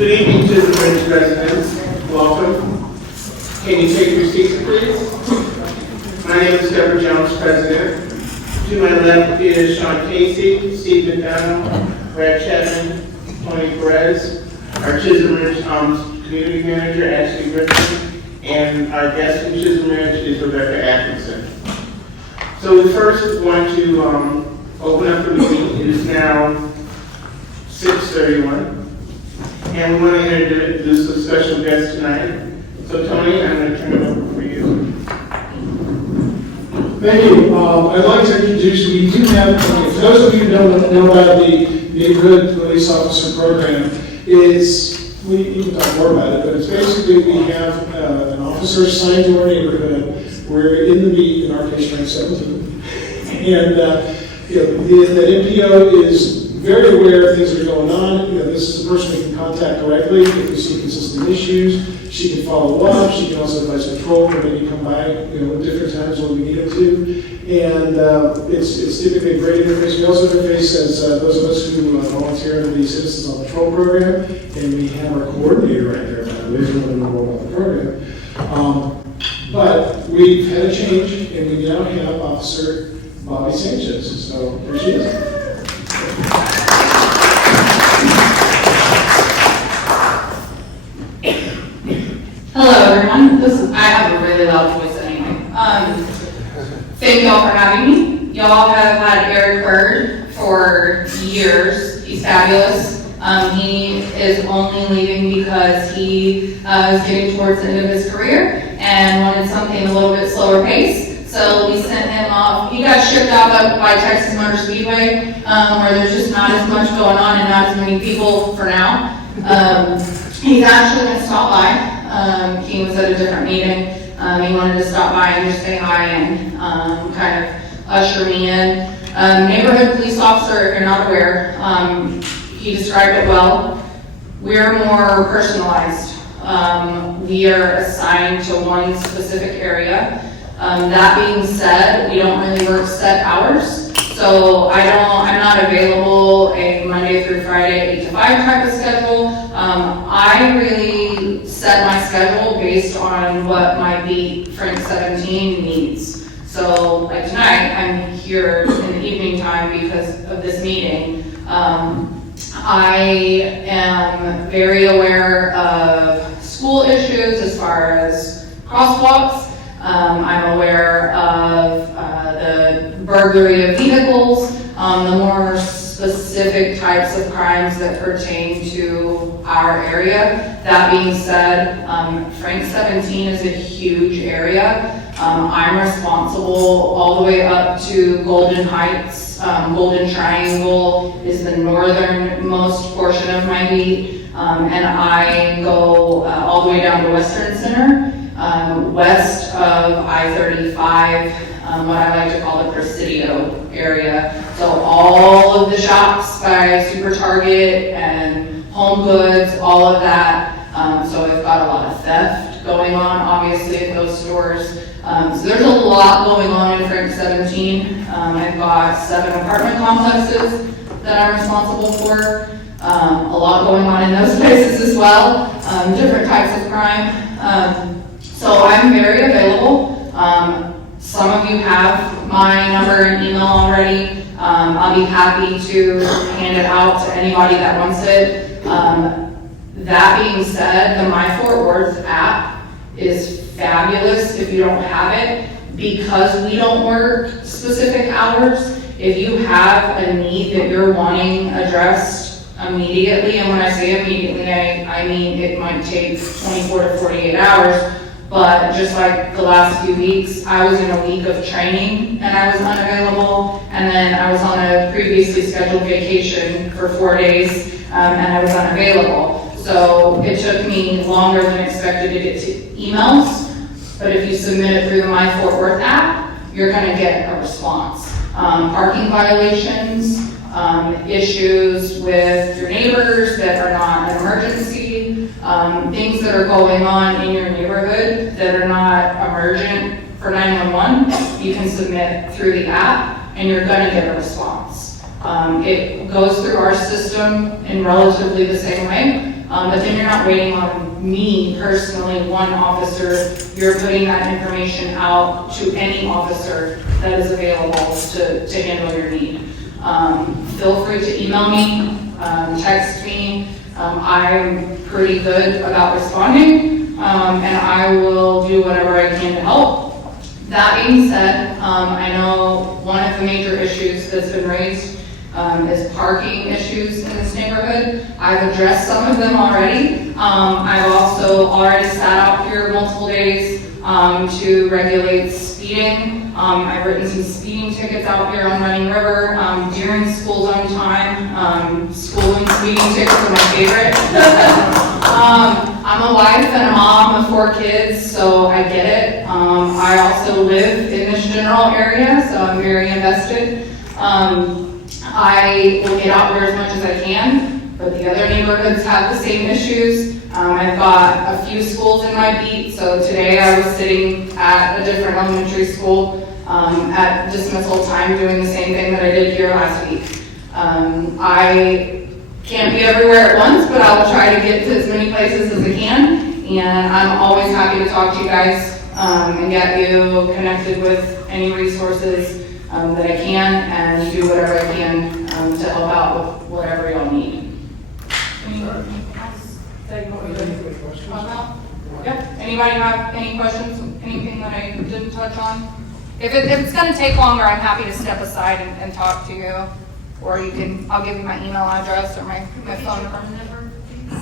Good evening to the Ridge residents. Welcome. Can you take your seats, please? My name is Deborah Jones, President. To my left is Sean Casey, Steve McDonald, Brad Chapman, Tony Perez, our Chisholm Ridge Community Manager, Ashley Griffin, and our guest from Chisholm Ridge is Rebecca Atkinson. So we first want to open up the meeting. It is now 6:31. And we want to introduce a special guest tonight. So Tony, I'm going to turn it over for you. Thank you. I'd like to introduce, we do have, for those of you who don't know about the Neighborhood Police Officer Program, you can talk more about it, but it's basically we have an officer assigned to our neighborhood. We're in the beat, in our case, rank 17. And the NPO is very aware of things that are going on. This is a person we can contact directly if we see consistent issues. She can follow up. She can also advise patrol or maybe come by, at different times when we need them to. And it's typically a great interface. We also interface as those of us who volunteer under the Citizens on Patrol program, and we have our coordinator right there. By the way, if you want to know more about the program. But we've had a change, and we now have Officer Bobby Sanchez. So here she is. Hello everyone, I have a really loud voice anyway. Thank y'all for having me. Y'all have had Eric Bird for years. He's fabulous. He is only leaving because he is getting towards the end of his career and wanted something a little bit slower pace. So we sent him off. He got shipped out by Texas Motor Speedway, where there's just not as much going on and not as many people for now. He's actually going to stop by. He was at a different meeting. He wanted to stop by and just say hi and kind of usher me in. Neighborhood police officer, if you're not aware, he described it well. We're more personalized. We are assigned to one specific area. That being said, we don't really work set hours. So I'm not available a Monday through Friday 8 to 5 type of schedule. I really set my schedule based on what my beat Frank 17 needs. So like tonight, I'm here in the evening time because of this meeting. I am very aware of school issues as far as crosswalks. I'm aware of the burglary of vehicles, the more specific types of crimes that pertain to our area. That being said, Frank 17 is a huge area. I'm responsible all the way up to Golden Heights. Golden Triangle is the northernmost portion of my beat, and I go all the way down to Western Center. West of I-35, what I like to call the Presidio area. So all of the shops by Super Target and Home Goods, all of that. So we've got a lot of theft going on, obviously, at those stores. So there's a lot going on in Frank 17. I've got 7 apartment complexes that I'm responsible for. A lot going on in those places as well. Different types of crime. So I'm very available. Some of you have my number and email already. I'll be happy to hand it out to anybody that wants it. That being said, the My Fort Worth app is fabulous if you don't have it, because we don't work specific hours. If you have a need that you're wanting addressed immediately, and when I say immediately, I mean it might take 24 to 48 hours, but just like the last few weeks, I was in a week of training and I was unavailable, and then I was on a previously scheduled vacation for 4 days and I was unavailable. So it took me longer than expected to get to emails, but if you submit it through the My Fort Worth app, you're gonna get a response. Parking violations, issues with your neighbors that are not an emergency, things that are going on in your neighborhood that are not emergent for 911, you can submit through the app and you're gonna get a response. It goes through our system in relatively the same way. but then you're not waiting on me personally, one officer. You're putting that information out to any officer that is available to handle your need. Feel free to email me, text me. I'm pretty good about responding, and I will do whatever I can to help. That being said, I know one of the major issues that's been raised is parking issues in this neighborhood. I've addressed some of them already. I've also already sat out here multiple days to regulate speeding. I've written some speeding tickets out here on Running River during school zone time. School and speeding tickets are my favorite. I'm a wife and a mom of 4 kids, so I get it. I also live in this general area, so I'm very invested. I will get out there as much as I can, but the other neighborhoods have the same issues. I've got a few schools in my beat, so today I was sitting at a different elementary school at dismissal time doing the same thing that I did here last week. I can't be everywhere at once, but I will try to get to as many places as I can, and I'm always happy to talk to you guys and get you connected with any resources that I can, and do whatever I can to help out with whatever y'all need. Anything else that you want me to talk about? Yeah. Anybody have any questions? Anything that I didn't touch on? If it's going to take longer, I'm happy to step aside and talk to you, or I'll give you my email address or my phone number.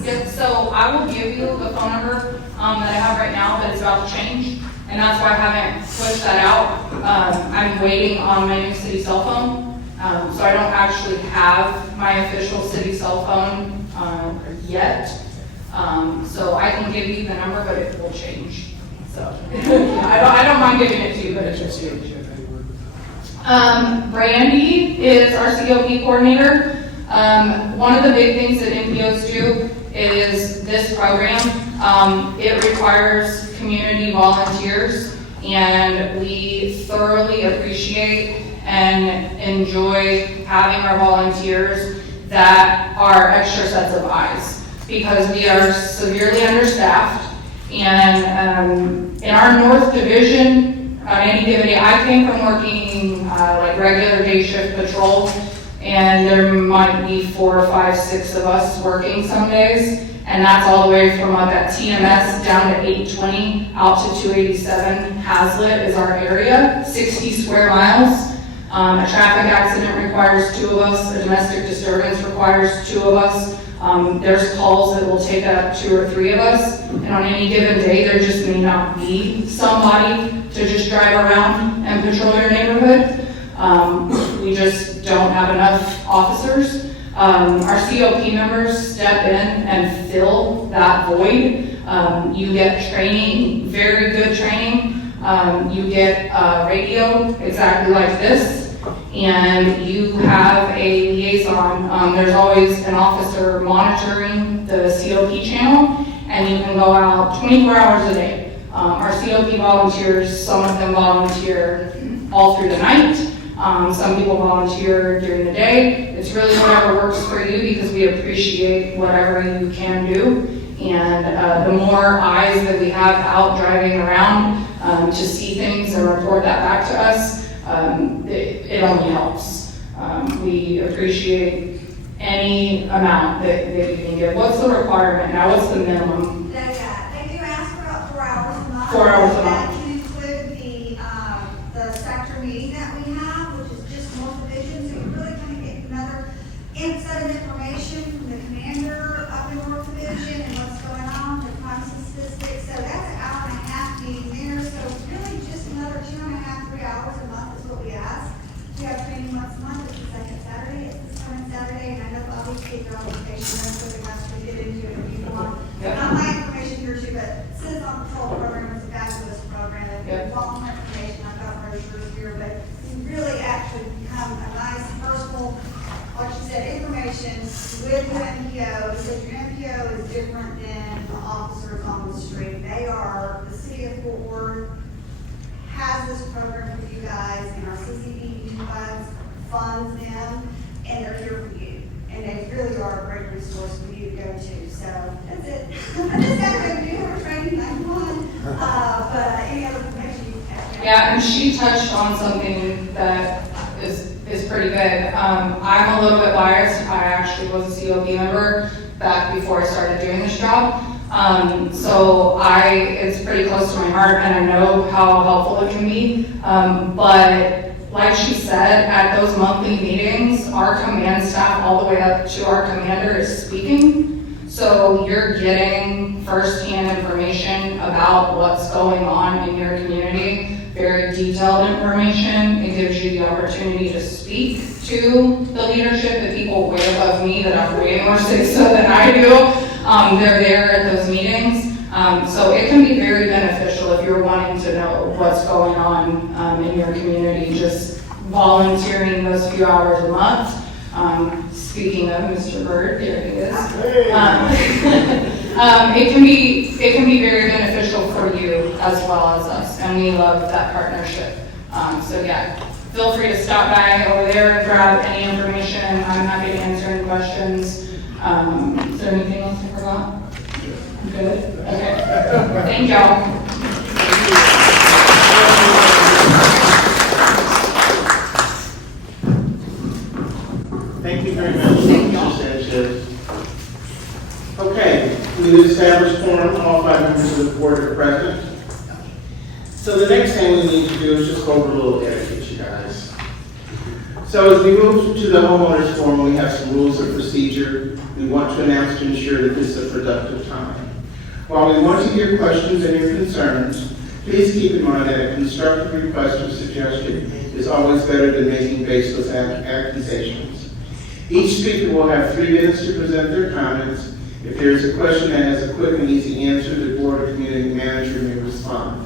Yeah, so I will give you the phone number that I have right now, but it's about to change. And that's why I haven't pushed that out. I'm waiting on my new city cell phone. So I don't actually have my official city cell phone yet. So I can give you the number, but it will change. So I don't mind giving it to you, but it will change. Brandy is our COP coordinator. One of the big things that NPOs do is this program. It requires community volunteers, and we thoroughly appreciate and enjoy having our volunteers that are extra sets of eyes, because we are severely understaffed. And in our North Division, on any given day, I came from working like regular day shift patrol, and there might be 4, 5, 6 of us working some days. And that's all the way from up at TMS down to 820 out to 287. Hazlet is our area, 60 square miles. A traffic accident requires 2 of us. A domestic disturbance requires 2 of us. There's calls that will take up 2 or 3 of us. And on any given day, there just may not be somebody to just drive around and patrol your neighborhood. We just don't have enough officers. Our COP members step in and fill that void. You get training, very good training. You get radio exactly like this, and you have a liaison. There's always an officer monitoring the COP channel, and you can go out 24 hours a day. Our COP volunteers, some of them volunteer all through the night. Some people volunteer during the day. It's really whatever works for you, because we appreciate whatever you can do. And the more eyes that we have out driving around to see things and report that back to us, it only helps. We appreciate any amount that you can give. What's the requirement now? What's the minimum? They do ask for about 4 hours a month. 4 hours a month. That can include the sector meeting that we have, which is just North Division, so you really kind of get another set of information from the commander up in North Division and what's going on, the crime statistics. So that's an hour and a half meeting there. So it's really just another 2.5, 3 hours a month is what we ask. We have training once a month. It's the second Saturday. It's this coming Saturday, and I know obviously your application is for the rest to get into it if you want. Yep. Not my information here too, but Citizen on Patrol program is a fabulous program. If you Yep. want more information, I've got brochures here, but you really actually become a nice personal, like you said, information with the NPO, because your NPO is different than the officers on the street. They are, the city of Fort Worth has this program for you guys, and our CCPD funds them, and they're here for you. And they really are a great resource for you to go to. So and she touched on something that is pretty good. I'm a little bit biased. I actually was a COP member back before I started doing this job. So it's pretty close to my heart, and I know how helpful it can be. But like she said, at those monthly meetings, our command staff all the way up to our commander is speaking. So you're getting firsthand information about what's going on in your community, very detailed information. It gives you the opportunity to speak to the leadership, the people way above me that have way more say-so than I do. They're there at those meetings. So it can be very beneficial if you're wanting to know what's going on in your community, just volunteering those few hours a month. Speaking of Mr. Bird, here he is. It can be very beneficial for you as well as us, and we love that partnership. So yeah, feel free to stop by over there and grab any information. I'm happy to answer any questions. Is there anything else I forgot? Good? Okay. Thank y'all. Thank you very much, Mr. Sanchez. Okay, we've established quorum, all 5 members of the board are present. So the next thing we need to do is just go over a little etiquette, you guys. So as we move to the homeowners forum, we have some rules of procedure we want to announce to ensure that this is a productive time. While we want to hear questions and your concerns, please keep in mind that a constructive request or suggestion is always better than making baseless accusations. Each speaker will have 3 minutes to present their comments. If there is a question that has a quick and easy answer, the board or community manager may respond.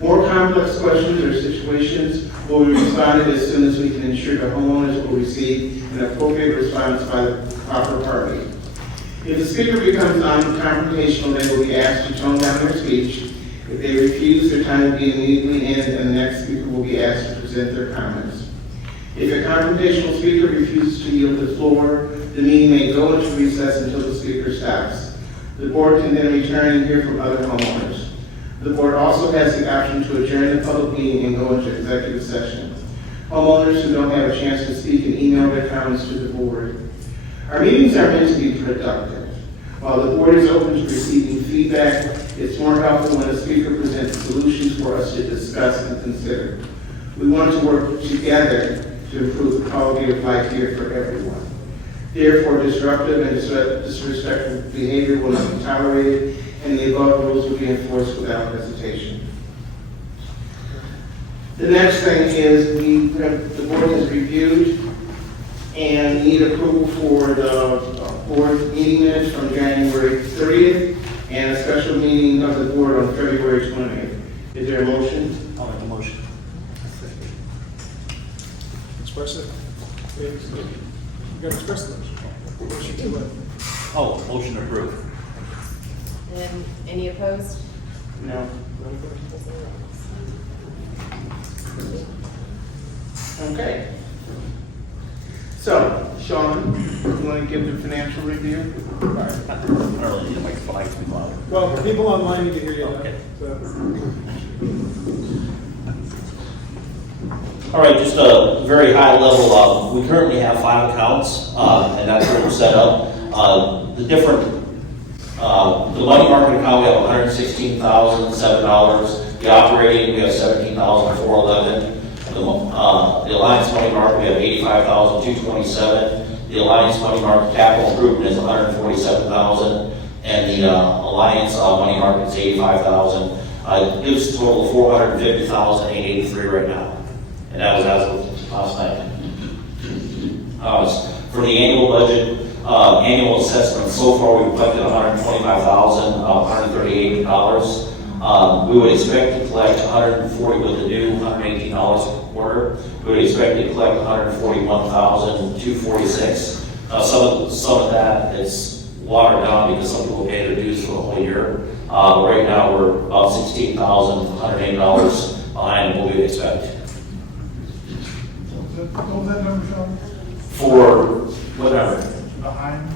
More complex questions or situations will be responded as soon as we can ensure the homeowners will receive an appropriate response by the proper party. If the speaker becomes non-confrontational, they will be asked to tone down their speech. If they refuse, their time will be immediately ended, and the next speaker will be asked to present their comments. If a confrontational speaker refuses to yield the floor, the meeting may go into recess until the speaker stops. The board can then return and hear from other homeowners. The board also has the option to adjourn the public meeting and go into executive session. Homeowners who don't have a chance to speak can email their comments to the board. Our meetings are meant to be productive. While the board is open to receiving feedback, it's more helpful when a speaker presents solutions for us to discuss and consider. We want to work together to improve the quality of life here for everyone. Therefore, disruptive and disrespectful behavior will not be tolerated, and the above rules will be enforced without hesitation. The next thing is the board has reviewed and need approval for the board meeting minutes from January 30th and a special meeting of the board on February 20th. Is there a motion? I'll make a motion. Express it. You got to express the motion. Oh, motion approved. And any opposed? No. Okay. So, Sean, you want to give the financial review? I don't really need a microphone, I can speak louder. Well, people online need to hear you. Okay. All right, just a very high level. We currently have 5 accounts, and that's what we're set up. The money market account, we have $116,007. The operating, we have $17,411. The Alliance Money Market, we have $85,227. The Alliance Money Market Capital Improvement is $147,000, and the Alliance Money Market is $85,000. It gives a total of $450,883 right now, and that was as of last night. For the annual budget, annual assessment, so far we've collected $125,138. We would expect to collect $140 with the new $118 a quarter. We would expect to collect $141,246. Some of that is watered down because some people pay their dues for the whole year. Right now we're about $16,108 behind what we would expect. What was that number, Sean? For whatever. Behind?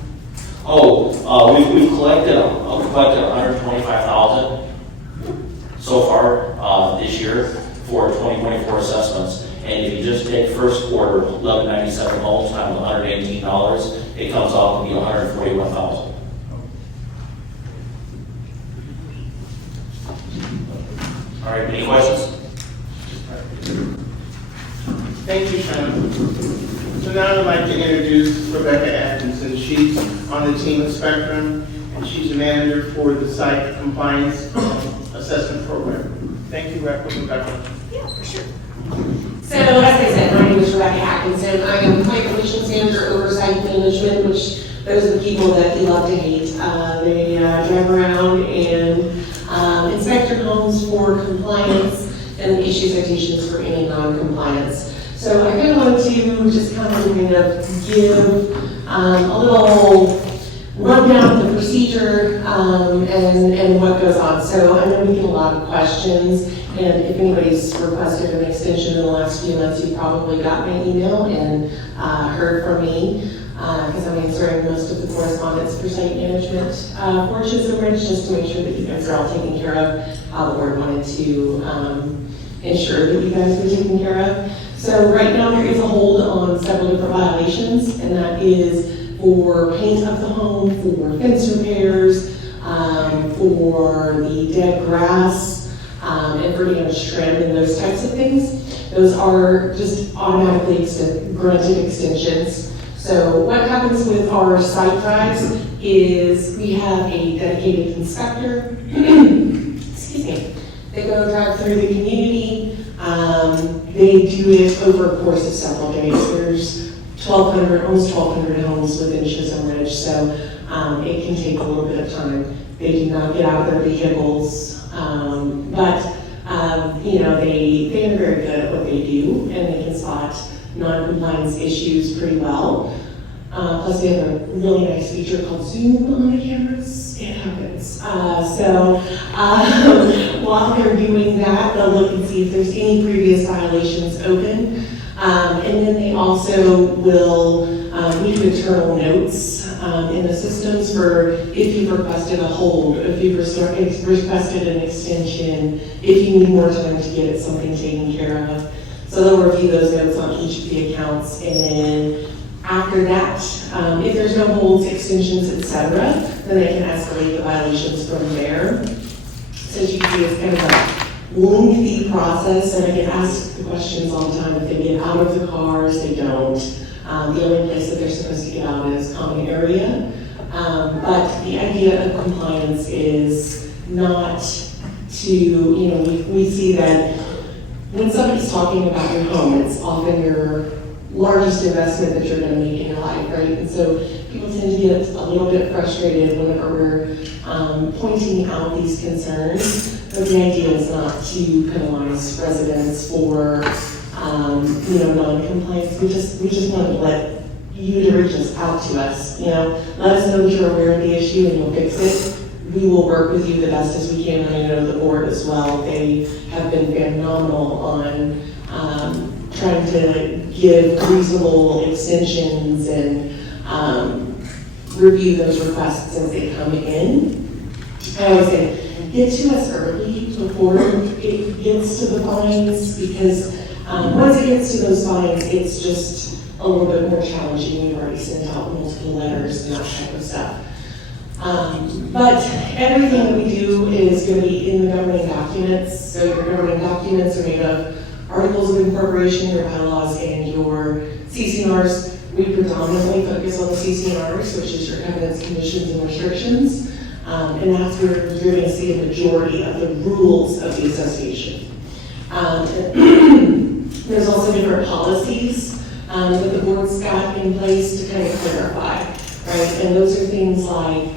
We've collected $125,000 so far this year for for 2024 assessments. And if you just take first quarter, 1197 homes times $118, it comes out to be $141,000. All right, any questions? Thank you, Sean. So now I'd like to introduce Rebecca Atkinson. She's on the team at Spectrum, and she's a manager for the site compliance assessment program. Thank you, Rebecca. Yeah, for sure. So, as I said, my name is Rebecca Atkinson. I am Client Relations Manager, Oversight Management, which those are the people that we love to hate. They drive around and inspect your homes for compliance and issue citations for any non-compliance. So I kind of wanted to just kind of give a little rundown of the procedure and what goes on. So I know we get a lot of questions, and if anybody's requested an extension in the last few months, you probably got my email and heard from me, because I'm answering most of the correspondence for site management for Chisholm Ridge, just to make sure that you guys are all taken care of. The board wanted to ensure that you guys were taken care of. So right now there is a hold on several different violations, and that is for paint of the home, for fence repairs, for the dead grass, and for damaged trim and those types of things. Those are just automatically granted extensions. So what happens with our site drives is we have a dedicated inspector, excuse me, they go drive through the community. They do it over a course of several days. There's almost 1,200 homes within Chisholm Ridge, so it can take a little bit of time. They do not get out of their vehicles, but you know, they are very good at what they do, and they can spot non-compliance issues pretty well. Plus they have a really nice feature called Zoom on the cameras. It happens. While they're doing that, they'll look and see if there's any previous violations open. And then they also will leave internal notes in the systems for if you've requested a hold, if you've requested an extension, if you need more time to get something taken care of. So they'll review those notes on each of the accounts, and then after that, if there's no holds, extensions, etc., then they can escalate the violations from there. So as you can see, it's kind of a lengthy process, and I get asked the questions all the time. If they get out of the cars, they don't. The only place that they're supposed to get out is common area. But the idea of compliance is not to, you know, we see that when somebody's talking about your home, it's often your largest investment that you're going to make in your life, right? And so people tend to get a little bit frustrated whenever we're pointing out these concerns. But the idea is not to penalize residents for, you know, non-compliance. We just want to let you to reach us out to us. You know, let us know that you're aware of the issue and you'll fix it. We will work with you the best as we can. And I know the board as well. They have been phenomenal on trying to give reasonable extensions and review those requests as they come in. I always say, get to us early before it gets to the fines, because once it gets to those fines, it's just a little bit more challenging. We've already sent out multiple letters and that type of stuff. But everything that we do is going to be in the governing documents. So your governing documents are made of articles of incorporation, your bylaws, and your CCNRs. We predominantly focus on the CCNRs, which is your covenants, conditions, and restrictions. And that's where you're going to see a majority of the rules of the association. There's also different policies that the board's got in place to kind of clarify, right? And those are things like,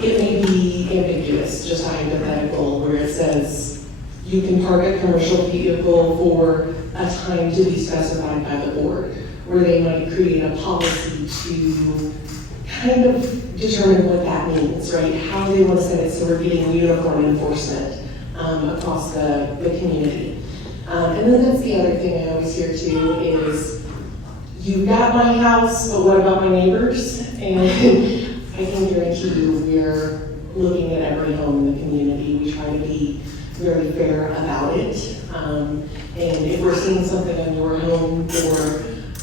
it may be ambiguous, just hypothetical, where it says you can park a commercial vehicle for a time to be specified by the board, where they might create a policy to kind of determine what that means, right? How they want to set it so we're getting uniform enforcement across the community. And then that's the other thing I always hear too is, you've got my house, but what about my neighbors? And I can guarantee you we're looking at every home in the community. We try to be very fair about it. And if we're seeing something in your home or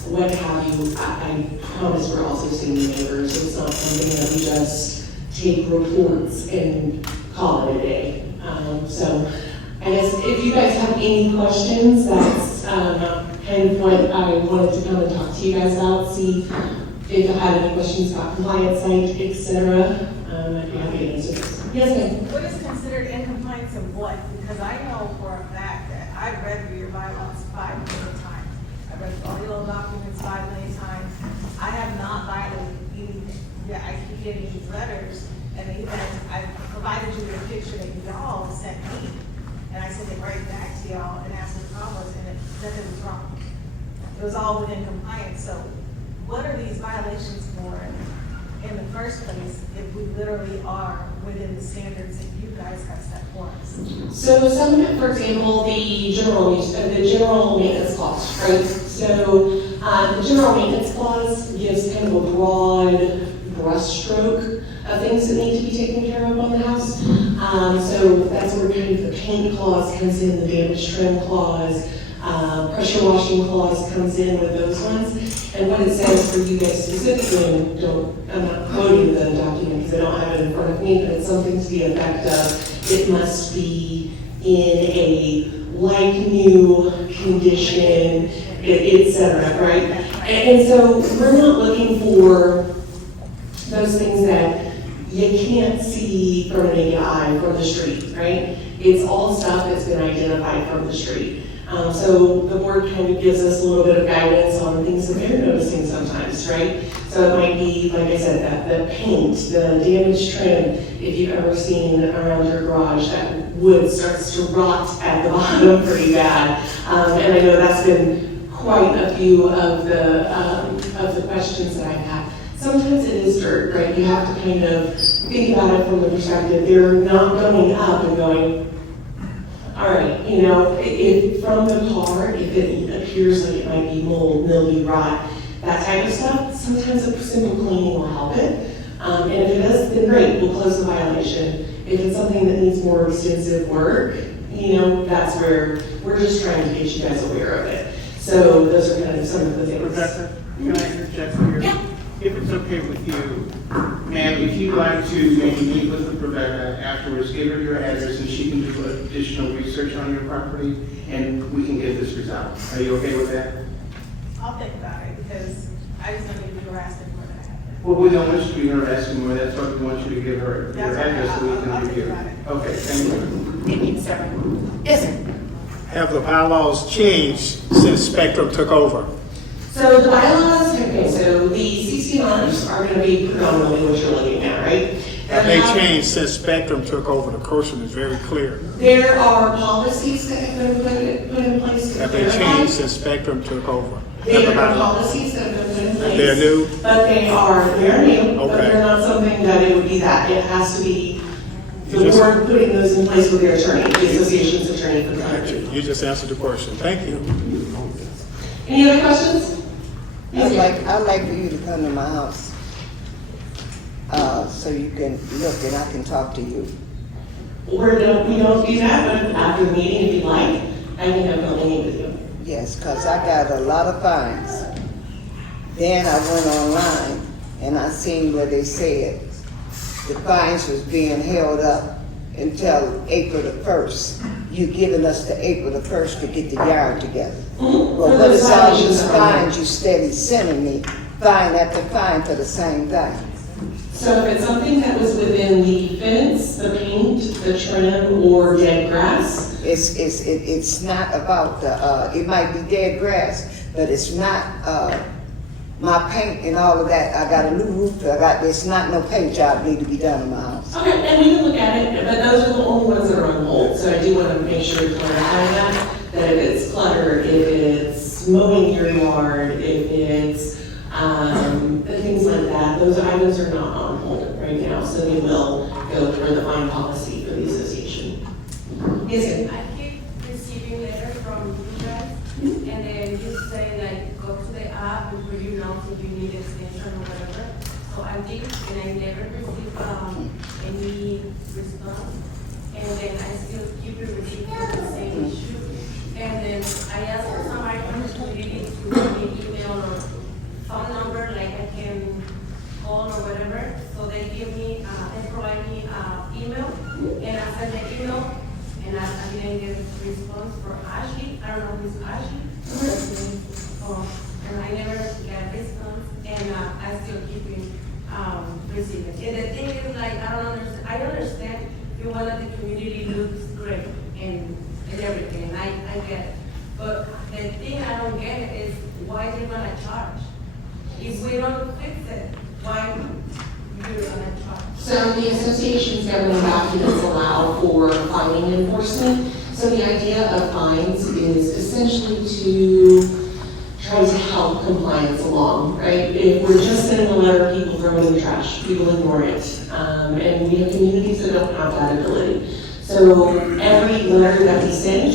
what have you, I promise we're also seeing the neighbors. It's not something that we just take reports and call it a day. So I guess if you guys have any questions, that's kind of what I wanted to come and talk to you guys about, see if I had any questions about compliance site, et cetera. I'd be happy to answer those. Yes, ma'am. What is considered in compliance of what? Because I know for a fact that I've read through your bylaws 5 million times. I've read all your little documents 5 million times. I have not violated anything. Yeah, I keep getting these letters, and even I provided you with a picture that y'all sent me, and I sent it right back to y'all and asked what the problem was, and nothing was wrong. It was all within compliance. So what are these violations for in the first place if we literally are within the standards that you guys have set for us? So some of it, for example, the general maintenance clause, right? So the general maintenance clause gives kind of a broad brushstroke of things that need to be taken care of on the house. So that's where kind of the paint clause comes in, the damage trim clause, pressure washing clause comes in with those ones. And what it says for you guys specifically, and I'm not quoting the document because I don't have it in front of me, but it's something to the effect of it must be in a like new condition, et cetera, right? And so we're not looking for those things that you can't see from a naked eye from the street, right? It's all stuff that's been identified from the street. So the board kind of gives us a little bit of guidance on things that they're noticing sometimes, right? So it might be, like I said, that the paint, the damaged trim, if you've ever seen around your garage, that wood starts to rot at the bottom pretty bad. And I know that's been quite a few of the questions that I've had. Sometimes it is dirt, right? You have to kind of think about it from the perspective, they're not going up and going, all right, you know, if from the car, if it appears like it might be mold, mildew, rot, that type of stuff, sometimes a simple cleaning will help it. And if it does, then great, we'll close the violation. If it's something that needs more extensive work, you know, that's where we're just trying to get you guys aware of it. So those are kind of some of the things. Rebecca, can I interject here? Yeah. If it's okay with you, ma'am, if you'd like to maybe meet with Rebecca afterwards, give her your address and she can do additional research on your property and we can get this resolved. Are you okay with that? I'll think about it because I just don't need to be harassed anymore than I have been. Well, we don't want you to be harassed anymore. That's why we want you to give her your That's okay. address so we I'll can think review. about it. Okay, thank you. Yes, sir. Have the bylaws changed since Spectrum took over? So the bylaws, okay, so the CCNRs are going to be predominantly what you're looking at, right? Have they changed since Spectrum took over? The question is very clear. There are policies that have been put in place. Have they changed since Spectrum took over? There are policies that have been put in place. They're new? But they're new, but Okay. they're not something that it would be that. It has to be the You just- board putting those in place with their attorney, the association's attorney for the country. You just answered the question. Thank you. Any other questions? Yes, ma'am. I'd like for you to come to my house, so you can look and I can talk to you. We don't do that, but after the meeting, if you'd like, I can definitely meet with you. Yes, 'cause I got a lot of fines. Then I went online and I seen where they said the fines was being held up until April the 1st. You giving us to April the 1st to get the yard together. Well, For what those is all these violations that are- fines you steady sending me, fine after fine for the same thing? So if it's something that was within the fence, the paint, the trim, or dead grass, It's not about the, it might be dead grass, but it's not, my paint and all of that. I got a new roof, it's not no paint job need to be done in my house. okay, and we can look at it, but those are the only ones that are on hold. So I do want to make sure to clarify that if it's clutter, if it's mowing your yard, if it's, things like that, those items are not on hold right now, so they will go through the fine policy for the association. Yes, ma'am. I keep receiving letters from you guys, and then you say like, go to the app and put your notes if you need extension or whatever. So I did, and I never received any response. And then I still keep keeping receipts for the same issue. And then I asked for somebody from the community to give me email or phone number, like I can call or whatever. So they give me, they provide me, email, and I send the email, and I didn't get a response for Ashley. I don't know who's Ashley. And I never get a response, and I still keeping receiving. And the thing is, like, I understand you want the community looks great and everything, and I get it. But the thing I don't get it is why they're gonna charge. If we don't fix it, why you're gonna charge? So the association's governing documents allow for fining enforcement. So the idea of fines is essentially to try to help compliance along, right? If we're just sending a letter, people throw it in the trash, people ignore it. And we have communities that don't have that ability. So every letter that we send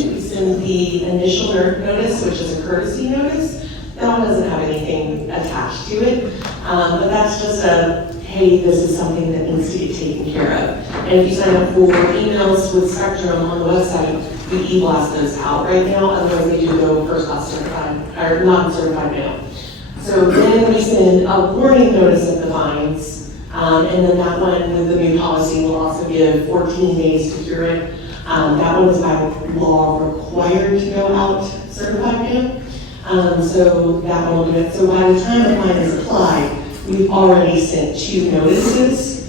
the initial notice, which is a courtesy notice. That one doesn't have anything attached to it. But that's just a, hey, this is something that needs to get taken care of. And if you sign up for emails with Spectrum on the website, we e-blast those out right now, otherwise they do go first class certified, or non-certified mail. So then we send a warning notice of the fines, and then that one with the new policy will also give 14 days to cure it. That one is by law required to go out certified mail. So that one will do it. So by the time the fine is applied, we've already sent 2 notices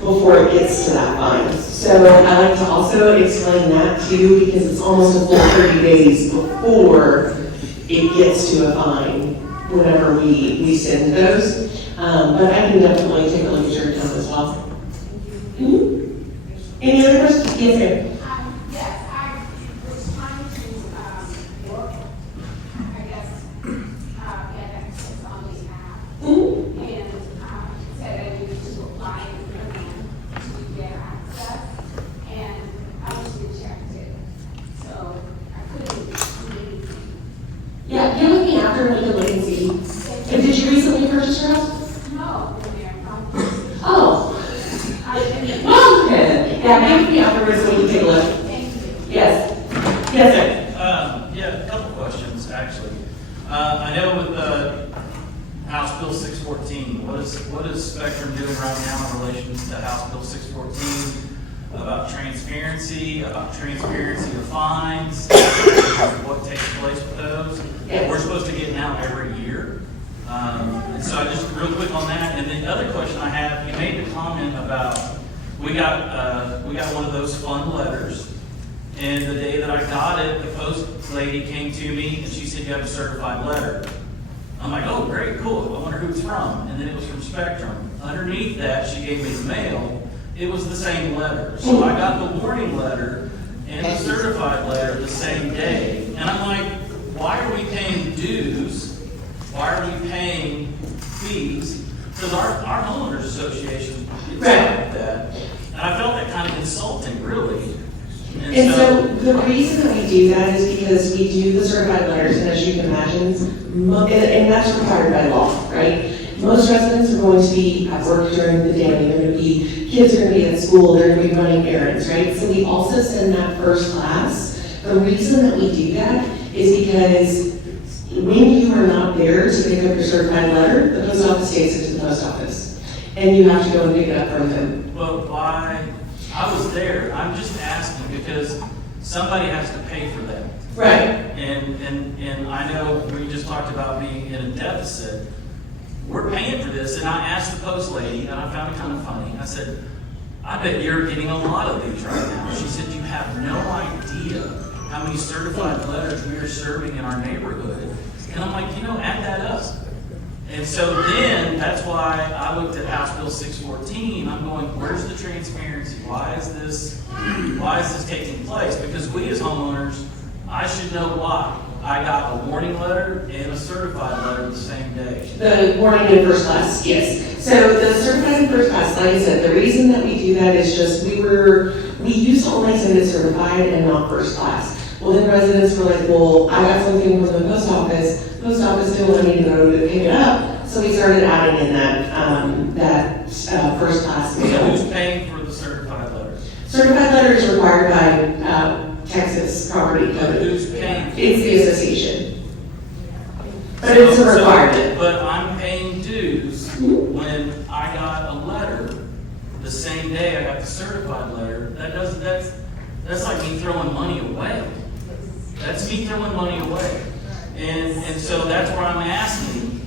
before it gets to that fine. So I like to also explain that too, because it's almost a full 30 days before it gets to a fine whenever we send those. But I can definitely take a look at your account as well. Mm-hmm. Any other questions? Yes, ma'am. Yes, I was trying to, work, I guess, get access on the app. Mm-hmm. And, said I needed to apply to get access. And I was rejected, so I couldn't do anything. Yeah, get with me after and we can look and see. And did you recently purchase your house? No, they're from. Oh. I didn't. Well, good. Yeah, get with me afterwards so we can take a look. Thank you. Yes. Yes, sir. Yeah, a couple questions, actually. I know with House Bill 614, what is Spectrum doing right now in relation to House Bill 614 about transparency of fines, what takes place with those? Yeah. We're supposed to get now every year. And so I just real quick on that. And then the other question I have, you made the comment about we got one of those fun letters. And the day that I got it, the post lady came to me and she said, you have a certified letter. I'm like, oh, great, cool. I wonder who it's from. And then it was from Spectrum. Underneath that, she gave me the mail. It was the same letter. So I got the warning letter and the certified letter the same day. And I'm like, why are we paying dues? Why are we paying fees? Because our homeowners association gets like that. And I felt that kind of insulting, really. And so the reason that we do that is because we do the certified letters, and as you can imagine, and that's required by law, right? Most residents are going to be at work during the day, they're going to be, kids are going to be at school, they're going to be running errands, right? So we also send that first class. The reason that we do that is because when you are not there to pick up your certified letter, the post office takes it to the post office, and you have to go and pick it up from them. But why? I was there. I'm just asking because somebody has to pay for that. Right. And I know we just talked about being in a deficit. We're paying for this, and I asked the post lady, and I found it kind of funny. I said, I bet you're getting a lot of these right now. She said, you have no idea how many certified letters we are serving in our neighborhood. And I'm like, add that up. And so then, that's why I looked at House Bill 614. I'm going, where's the transparency? Why is this taking place? Because we as homeowners, I should know why. I got a warning letter and a certified letter the same day. The warning in first class, yes. So the certified in first class, like I said, the reason that we do that is just we used to only send it certified and not first class. Well, then residents were like, well, I got something from the post office didn't want me to go to pick it up, so we started adding in that first class mail. So who's paying for the certified letter? Certified letter is required by Texas property code. Who's paying? It's the association. But it's a requirement. But I'm paying dues when I got a letter the same day I got the certified letter. That's like me throwing money away. That's me throwing money away. And so that's where I'm asking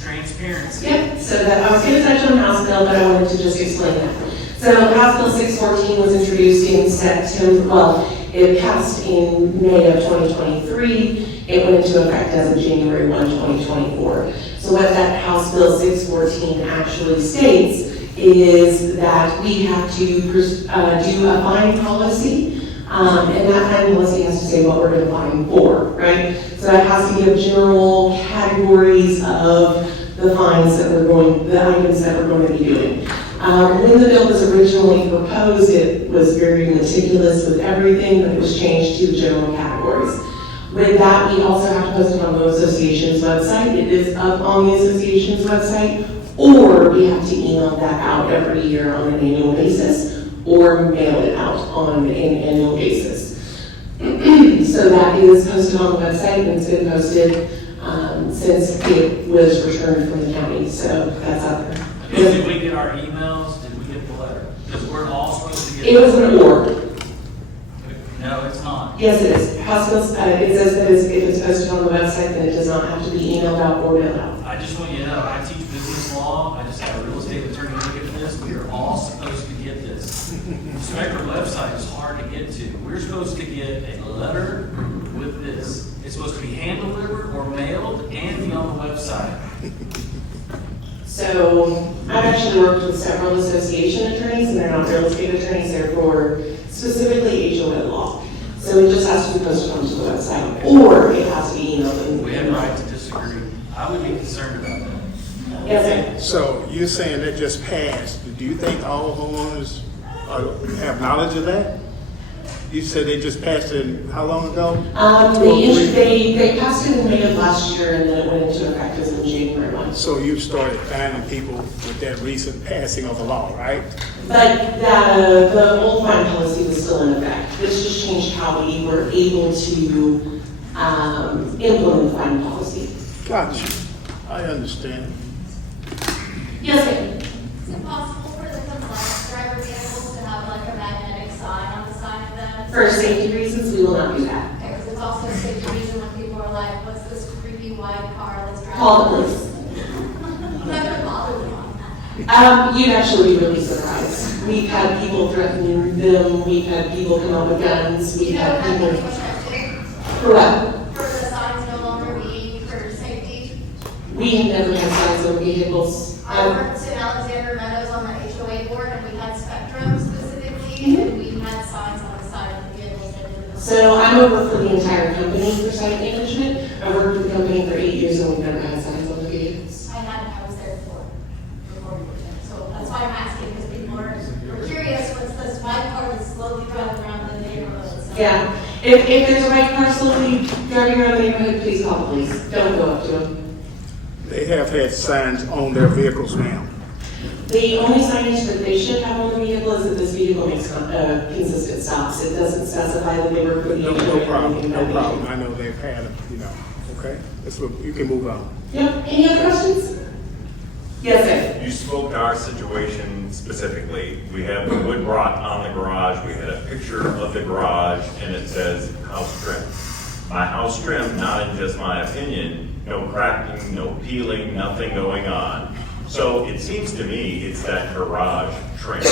transparency. Yep, so that, I was gonna touch on House Bill, but I wanted to just explain that. So House Bill 614 was introduced in September, well, it passed in May of 2023. It went into effect as of January 1, 2024. So what that House Bill 614 actually states is that we have to do a fine policy, and that fine policy has to say what we're going to fine for, right? So that has to give general categories of the fines that the items that we're going to be doing. When the bill was originally proposed, it was very meticulous with everything, but it was changed to general categories. With that, we also have to post it on the association's website. It is up on the association's website, or we have to email that out every year on an annual basis, or mail it out on an annual basis. So that is posted on the website, and it's been posted since it was returned from the county, so that's out there. Did we get our emails? Did we get the letter? Because we're all supposed to get. It was an or. No, it's not. Yes, it is. Hospitals, it says that if it's posted on the website, then it does not have to be emailed out or mailed out. I just want you to know, I teach business law. I just had a real estate attorney look at this. We are all supposed to get this. The Spectre website is hard to get to. We're supposed to get a letter with this. It's supposed to be hand-delivered or mailed and be on the website. So I've actually worked with several association attorneys, and they're not real estate attorneys, they're for specifically HOA law. So it just has to be posted onto the website, or it has to be emailed. We have a right to disagree. I would be concerned about that. Yes, sir. So you're saying that just passed. Do you think all homeowners have knowledge of that? You said they just passed it how long ago? They passed it in May of last year, and then it went into effect as of January 1. So you started finding people with that recent passing of the law, right? But the old fine policy was still in effect. This just changed how we were able to implement the fine policy. Gotcha. I understand. Yes, ma'am. Is it possible for the compliance driver vehicles to have like a magnetic sign on the side of them? For safety reasons, we will not do that. Because it's also a safety reason when people are like, what's this creepy white car that's driving? Call the police. I'm not gonna bother them on that. You'd actually be really surprised. We've had people threatening them, we've had people come out with guns, we've You know, had that's people. pretty much that For what? too. For the signs no longer being for safety. We have never had signs on vehicles. I worked in Alexander Meadows on the HOA board, and we had Spectrum specifically, and we had signs on the side of the vehicles that did the. So I work for the entire company for site management. I worked with the company for 8 years and we've never had signs on the vehicles. I was there before we were there. So that's why I'm asking, because people are curious, what's this white car that's slowly driving around the neighborhood? So- Yeah, if there's a white car slowly driving around the neighborhood, please call the police. Don't go up to them. They have had signs on their vehicles now. The only signage that they should have on the vehicle is that this vehicle makes consistent stops. It doesn't specify that they were putting. No problem, no problem. I know they've had them, okay? You can move on. Yep, any other questions? Yes, sir. You spoke to our situation specifically. We have the wood rot on the garage. We had a picture of the garage and it says house trim. My house trim, not in just my opinion, no cracking, no peeling, nothing going on. So it seems to me it's that garage trim.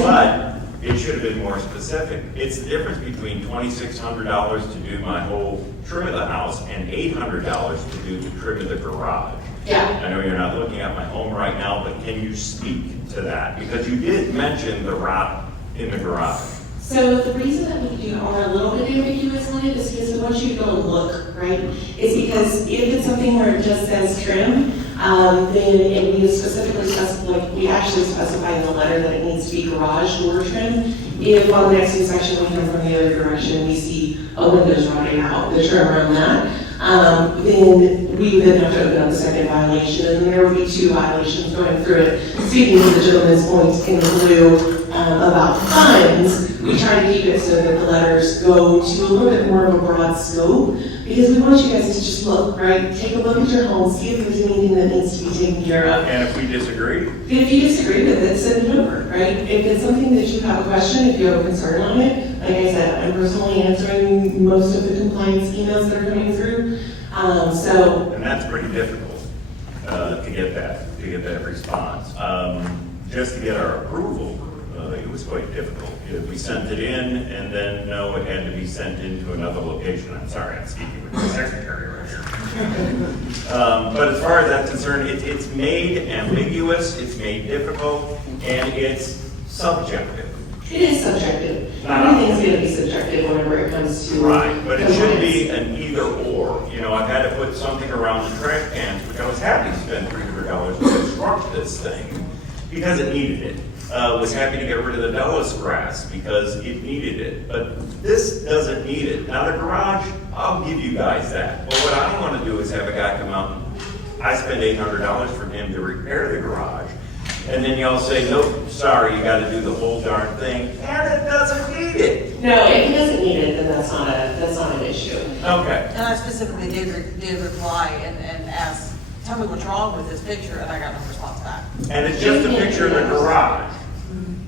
But it should have been more specific. It's the difference between $2,600 to do my whole trim of the house and $800 to do the trim of the garage. Yeah. I know you're not looking at my home right now, but can you speak to that? Because you did mention the rot in the garage. So the reason that we are a little bit ambiguous on it is because we want you to go and look, right? It's because if it's something where it just says trim, then, and we specifically specify, like, we actually specify in the letter that it needs to be garage door trim. If on the next inspection we come from the other direction, we see a window's rotting out, the trim around that, then we would then have to open up the second violation, and then there would be 2 violations going through it. Speaking of the gentleman's points in the blue about fines, we try to keep it so that the letters go to a little bit more of a broad scope, because we want you guys to just look, right? Take a look at your home, see if there's anything that needs to be taken care of. And if we disagree? If you disagree with it, send it over, right? If it's something that you have a question, if you have a concern on it, like I said, I'm personally answering most of the compliance emails that are coming through. And that's pretty difficult, to get that response. Just to get our approval, it was quite difficult. We sent it in, and then, no, it had to be sent into another location. I'm sorry, I'm speaking with the secretary right here. But as far as that's concerned, it's made ambiguous, it's made difficult, and it's subjective. It is subjective. Everything's going to be subjective whenever it comes to. Right, but it should be an either or. You know, I've had to put something around the trash cans, which I was happy to spend $300 to construct this thing because it needed it. Was happy to get rid of the Dulles grass because it needed it. But this doesn't need it. Now the garage, I'll give you guys that. But what I don't want to do is have a guy come out and I spend $800 for him to repair the garage. And then y'all say, nope, sorry, you gotta do the whole darn thing, and it doesn't need it. No, if he doesn't need it, then that's not an issue. Okay. And I specifically did reply and ask, tell me what's wrong with this picture, and I got no response back. And it's just a picture of the garage.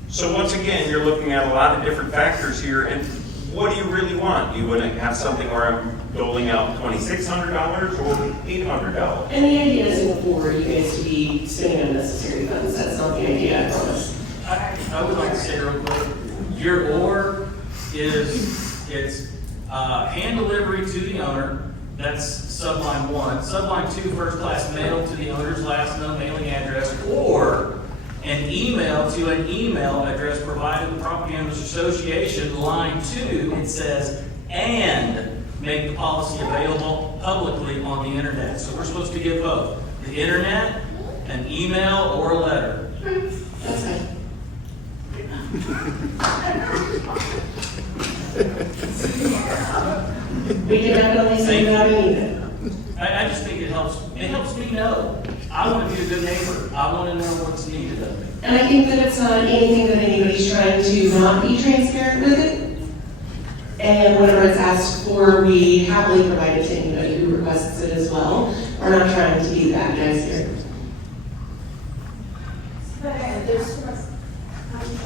So once again, you're looking at a lot of different factors here, and what do you really want? Do you want to have something where I'm doling out $2,600 or $800? And the idea isn't for you guys to be spending unnecessary funds. That's not the idea, I promise. I would like to say real quick, your or is, it's hand delivery to the owner, that's subline 1. Subline 2, first class mail to the owner's last known mailing address, or an email to an email address provided the Property Owners Association. Line 2, it says, and make the policy available publicly on the internet. So we're supposed to give both the internet, an email, or a letter. That's it. We can definitely send it out an email. I just think it helps me know. I want to be a good neighbor. I want to know what's needed of me. And I think that it's not anything that anybody's trying to not be transparent with it. And whenever it's asked for, we happily provide it to anybody who requests it as well. We're not trying to be bad guys here.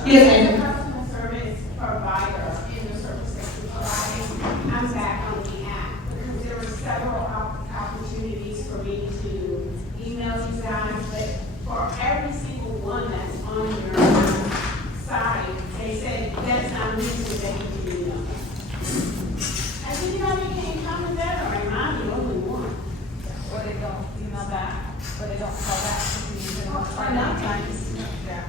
Yes, ma'am. Customer service provider in the service that you provide, I'm back on the app because there were several opportunities for me to email you guys, but for every single one that's on your site, they said that's not me, so they can do nothing. I said, you know, you can't come with that, or am I the only one? Or they don't email back, or they don't call back. Or not, yeah.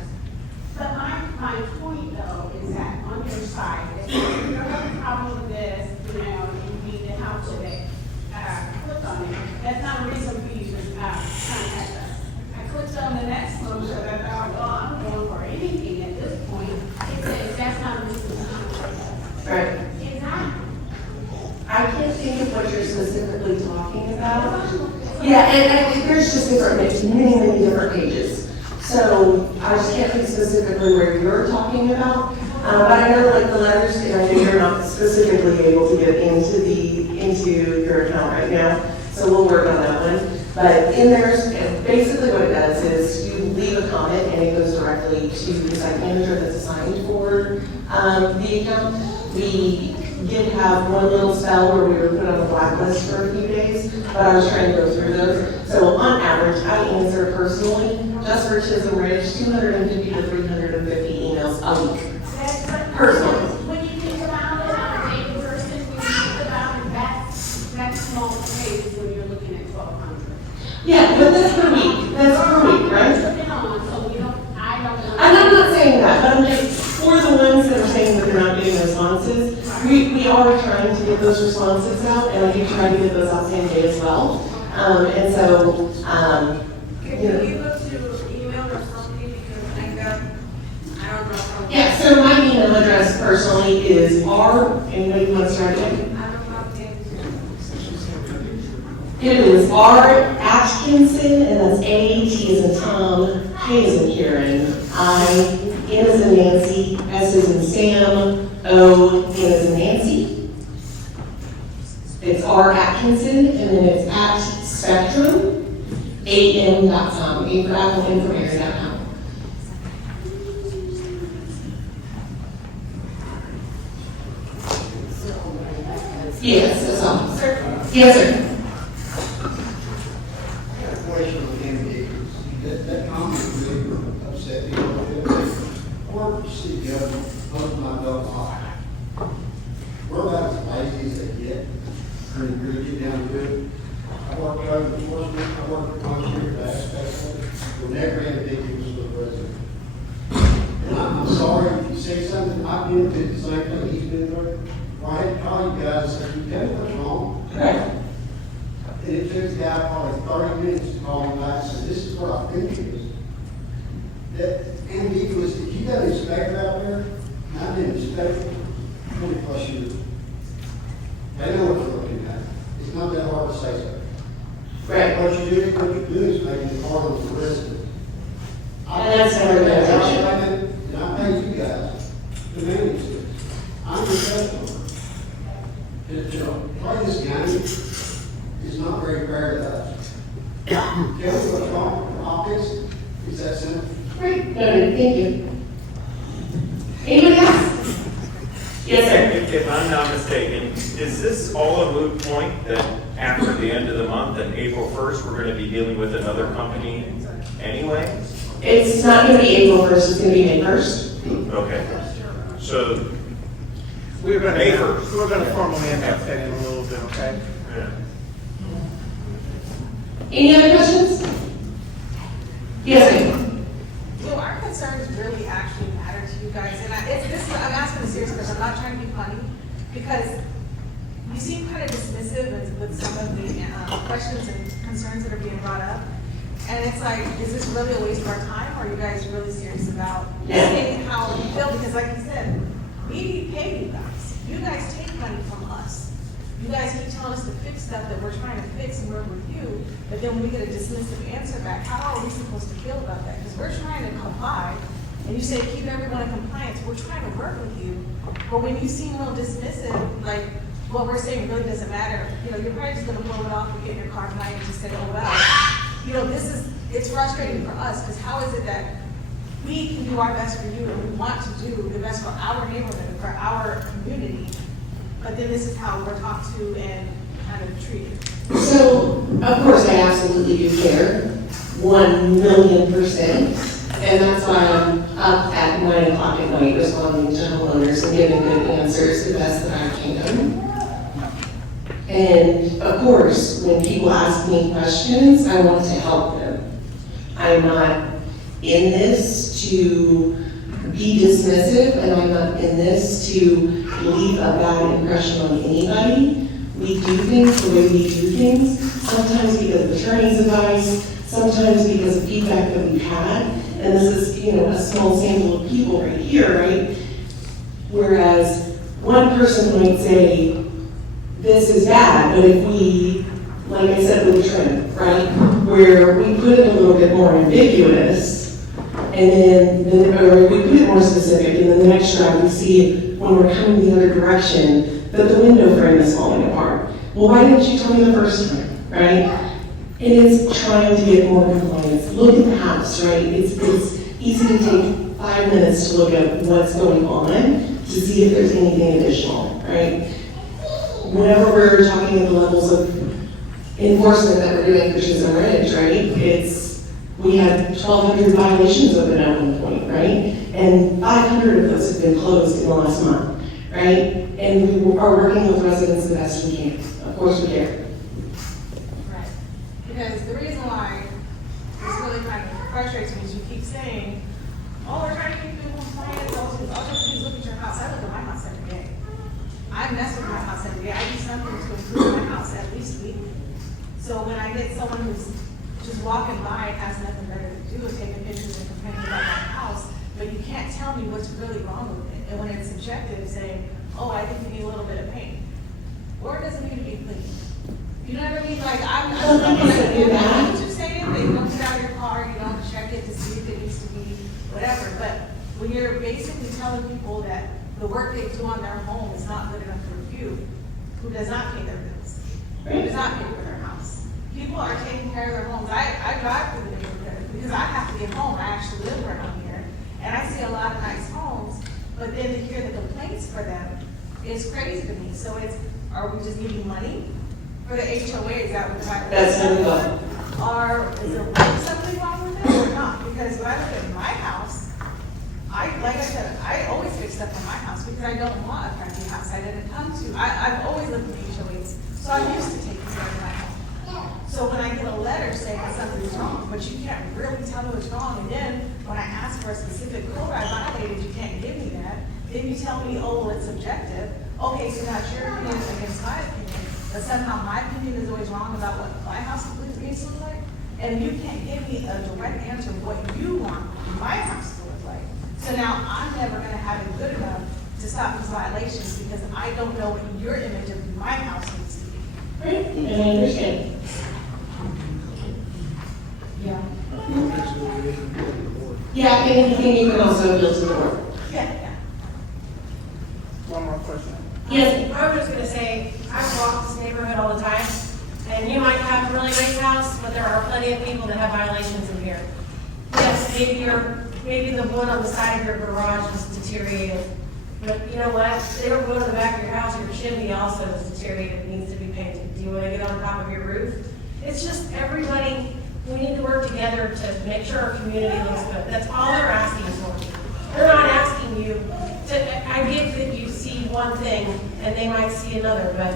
But my point though is that on your site, if you're having a problem with this, you know, you need the help today, click on it. That's not a reason for you to contact us. I clicked on the next one so that I thought, well, I'm going for anything at this point. It says that's not a reason to contact us. Right. Is that? I can't think of what you're specifically talking about. Yeah, and I think there's just many different pages. So I just can't think specifically where you're talking about. But I know like the letters, and I know you're not specifically able to get into your account right now. So we'll work on that one. But in there, basically what it does is you leave a comment and it goes directly to the site manager that's assigned for the account. We did have one little spell where we were put on the blacklist for a few days, but I was trying to go through those. So on average, I answer personally, just for Chisholm Ridge, 250 to 350 emails a week. Personally. When you think about it, on a daily person, when you think about it, that's small space when you're looking at 1,200. Yeah, but that's per week. That's per week, right? So we don't, I don't know. And I'm not saying that, but I'm just, for the ones that are saying that they're not getting responses, we are trying to get those responses out, and I do try to get those out same day as well. And so, Can you give us your email or something, because I got, I don't know. yeah, so my email address personally is anybody want to start it? I don't know. It is R. Atkinson, and that's A, T as in Tom, K as in Karen, N as in Nancy, S as in Sam, O, N as in Nancy. It's R Atkinson, and then it's at Spectrum, am.com, A for Apple, M for Mary.com. Yes, that's all. Yes, sir. I got a question on MD. That comment really upset me a little bit. I work for the city government, most of my adult life. We're about as lazy as they get, and really get down to it. I work code enforcement, I work for most years, aspects of it. We're never ambiguous with the president. And I'm sorry if you say something, I've been through the same thing he's been through. Well, I had to call you guys and say, you tell me what's wrong. And it took the guy probably 30 minutes to call me back and say, this is what I think it is. That ambiguous, if you got an inspector out there, and I've been inspected 20 plus years, they know what you're looking at. It's not that hard to say so. Right. What you're doing is making it harder for the resident. And that's never been an option. And I pay you guys to manage this. I'm your customer. To play this game is not very fair to us. Tell me what's wrong with the office, is that simple? Great, noted, thank you. Anybody else? Yes, sir. If I'm not mistaken, is this all a moot point that after the end of the month and April 1st, we're going to be dealing with another company anyway? It's not going to be April 1st, it's going to be May 1st. Okay. So, We're going May to 1st. we're going to formally announce that in a little bit, okay? Yeah. Any other questions? Yes, ma'am. Do our concerns really actually matter to you guys? And I'm asking a serious question, I'm not trying to be funny, because you seem kind of dismissive with some of the questions and concerns that are being brought up. And it's like, is this really a waste of our time, or are you guys really serious about saying how you feel? Because like you said, we pay you guys. You guys take money from us. You guys keep telling us to fix stuff that we're trying to fix and work with you, but then when we get a dismissive answer back, how are we supposed to feel about that? Because we're trying to comply, and you say keep everyone in compliance. We're trying to work with you, but when you seem real dismissive, like what we're saying really doesn't matter. You know, you're probably just going to blow it off and get in your car tonight and just say, oh well. You know, it's frustrating for us, because how is it that we can do our best for you and we want to do the best for our neighborhood, for our community, but then this is how we're talked to and kind of treated? So, of course, I absolutely do care, 1,000,000%. And that's why I'm up at 9 o'clock at night responding to homeowners and giving good answers the best that I can. And of course, when people ask me questions, I want to help them. I'm not in this to be dismissive, and I'm not in this to leave a bad impression on anybody. We do things the way we do things, sometimes because of attorney's advice, sometimes because of feedback that we've had. And this is, a small sample of people right here, right? Whereas one person might say, this is bad, but if we, like I said with the trim, right? Where we put it a little bit more ambiguous, and then or we put it more specific, and then the next drive we see when we're coming the other direction that the window frame is falling apart. Well, why didn't you tell me the first time, right? And it's trying to get more compliance. Look at the house, right? It's easy to take 5 minutes to look at what's going on to see if there's anything additional, right? Whenever we're talking at the levels of enforcement that we're doing for Chisholm Ridge, right? We had 1,200 violations open at one point, right? And 500 of those have been closed in the last month, right? And we are working with residents the best we can. Of course we care. Right. Because the reason why this really kind of frustrates me is you keep saying, oh, we're trying to keep you in compliance, all you have to do is look at your house. I look at my house every day. I mess with my house every day. I do something to improve my house at least weekly. So when I get someone who's just walking by and has nothing better to do and taking pictures and complaining about my house, but you can't tell me what's really wrong with it. And when it's subjective, saying, oh, I think you need a little bit of paint. Or it doesn't need to be clean. You know what I mean? Like, I'm what you're saying, they don't get out of your car, you don't check it to see if it needs to be whatever. But when you're basically telling people that the work they do on their home is not good enough for you, who does not pay their bills, who does not pay for their house. People are taking care of their homes. I drive through the neighborhood because I have to get home. I actually live around here. And I see a lot of nice homes, but then to hear the complaints for them is crazy to me. So are we just needing money for the HOA? Is that what the That's what we or is there something wrong with it or not? Because when I look at my house, like I said, I always fix stuff in my house because I don't want a crappy house. I didn't come to. I've always lived in HOAs, so I'm used to taking care of my home. So when I get a letter saying something's wrong, but you can't really tell me what's wrong, and then when I ask for a specific code I violated, you can't give me that. Then you tell me, oh, well, it's subjective. Okay, so that's your opinion against my opinion, but somehow my opinion is always wrong about what my house needs to look like, and you can't give me a direct answer of what you want my house to look like. So now I'm never gonna have it good enough to stop these violations because I don't know what your image of my house needs to be. Right, and I understand. Yeah. Yeah, anything you can also appeal to the board. Yeah. One more question. Yes, I was just gonna say, I walk this neighborhood all the time, and you might have a really nice house, but there are plenty of people that have violations in here. Yes, maybe the wood on the side of your garage is deteriorated, but you know what? They don't go to the back of your house, your chimney also is deteriorated, needs to be painted. Do you wanna get on top of your roof? It's just everybody, we need to work together to make sure our community looks good. That's all they're asking for. They're not asking you to, I get that you see one thing and they might see another, but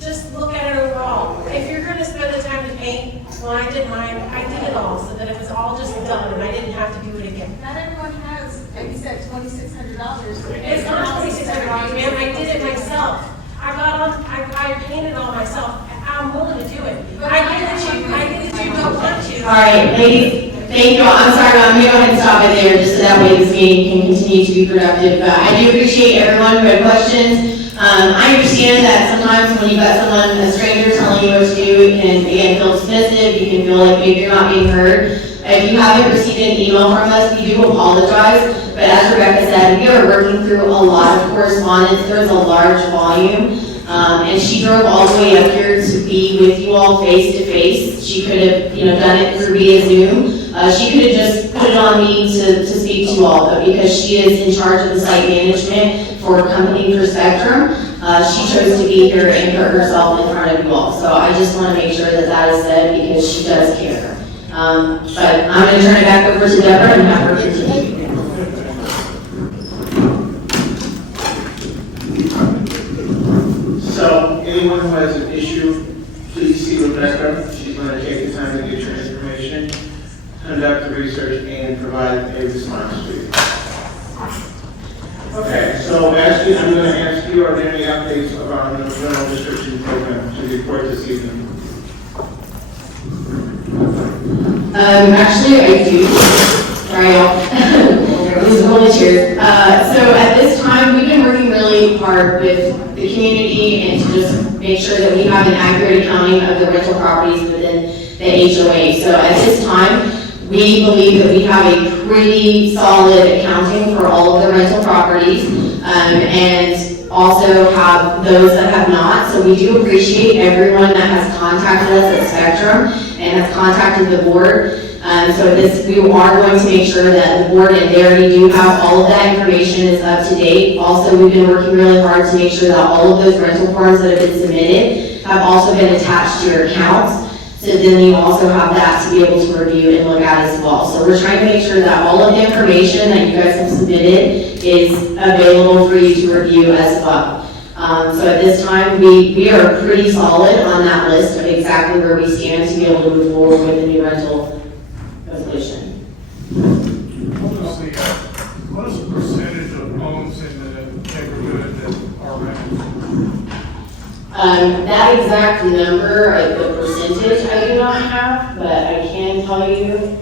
just look at it overall. If you're gonna spend the time to paint, when I did mine, I did it all so that it was all just done and I didn't have to do it again. Not everyone has, like you said, $2,600. It's not $2,600, man, I did it myself. I painted all myself. I'm willing to do it. I get that you don't want to. All right, ladies, thank you. I'm sorry, I'm gonna go ahead and stop it there, just so that way this meeting can continue to be productive. But I do appreciate everyone who had questions. I understand that sometimes when you've got someone, a stranger, telling you what to do, it can, again, feel dismissive. You can feel like maybe you're not being heard. If you haven't received an email from us, we do apologize. But as Rebecca said, we are working through a lot of correspondence. There's a large volume. And she drove all the way up here to be with you all face to face. She could have, done it through via Zoom. She could have just put it on me to speak to you all, but because she is in charge of the site management for company for Spectrum, she chose to be here and put herself in front of you all. So I just want to make sure that that is said because she does care. But I'm going to turn it back over to Deborah and have her continue. So anyone who has an issue, please see Rebecca. She's going to take the time to get your information, conduct the research, and provide a response to you. Okay, so Ashley, I'm going to ask you, are there any updates around the rental restriction program to report this evening? Actually, I do. Sorry, y'all. This is volunteer. So at this time, we've been working really hard with the community and to just make sure that we have an accurate accounting of the rental properties within the HOA. So at this time, we believe that we have a pretty solid accounting for all of the rental properties, and also have those that have not. So we do appreciate everyone that has contacted us at Spectrum and has contacted the board. So we are going to make sure that the board and they already do have all of that information is up to date. Also, we've been working really hard to make sure that all of those rental forms that have been submitted have also been attached to your accounts. So then you also have that to be able to review and look at as well. So we're trying to make sure that all of the information that you guys have submitted is available for you to review as well. So at this time, we are pretty solid on that list of exactly where we stand to be able to move forward with the new rental resolution. What is the percentage of homes in the neighborhood that are rented? That exact number, the percentage, I do not have, but I can tell you.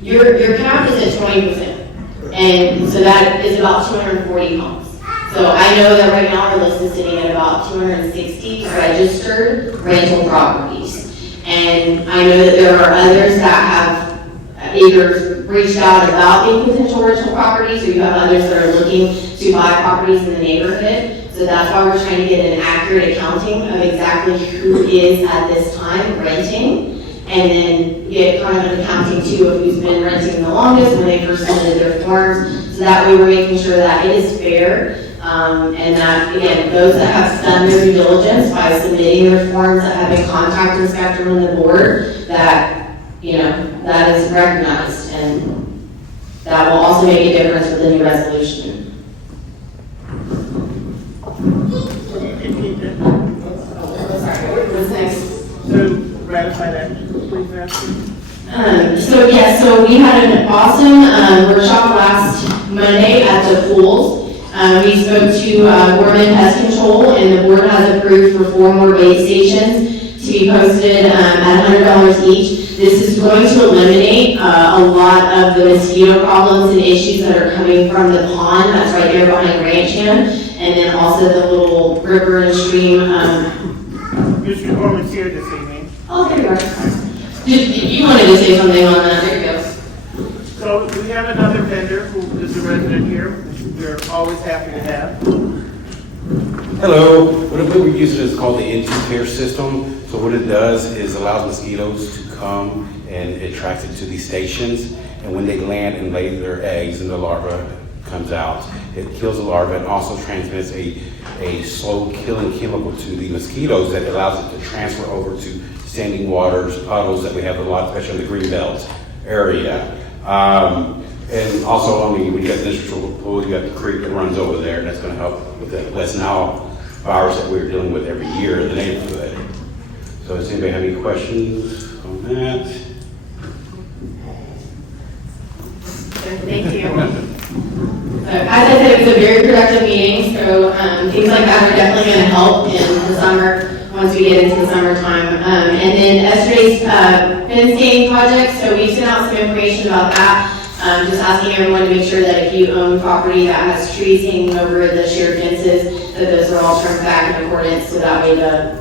Your cap is at 20%, and so that is about 240 homes. So I know that right now our list is sitting at about 260 registered rental properties. And I know that there are others that have either reached out about being potential rental properties, or you have others that are looking to buy properties in the neighborhood. So that's why we're trying to get an accurate accounting of exactly who is at this time renting, and then get kind of an accounting too of who's been renting the longest when they first submitted their forms. So that way we're making sure that it is fair, and that, again, those that have done their due diligence by submitting their forms, that have been contacting Spectrum and the board, that, that is recognized, and that will also make a difference with the new resolution. What's next? So ratify that, please, Ashley. So we had an awesome workshop last Monday at the pools. We spoke to Gorman Pest Control, and the board has approved for 4 more bait stations to be posted at $100 each. This is going to eliminate a lot of the mosquito problems and issues that are coming from the pond that's right there behind Ranch Hand, and then also the little river and stream. Mr. Gorman's here this evening. Oh, there you are. You wanted to say something on that, there you go. So we have another vendor who is a resident here. We're always happy to have. Hello. What we're using is called the N2 system. So what it does is allows mosquitoes to come and it attracts it to these stations. And when they land and lay their eggs and the larva comes out, it kills the larva and also transmits a slow killing chemical to the mosquitoes that allows it to transfer over to standing waters, puddles that we have a lot, especially in the Greenbelt area. And also, when you got the industrial pool, you got the creek that runs over there, and that's going to help with the West Nile virus that we're dealing with every year in the neighborhood. So does anybody have any questions on that? Thank you. As I said, it was a very productive meeting, so things like that are definitely going to help in the summer, once we get into the summertime. And then yesterday's fence staining project, so we sent out some information about that. Just asking everyone to make sure that if you own property that has trees hanging over the shared fences, that those are all turned back in accordance, so that way the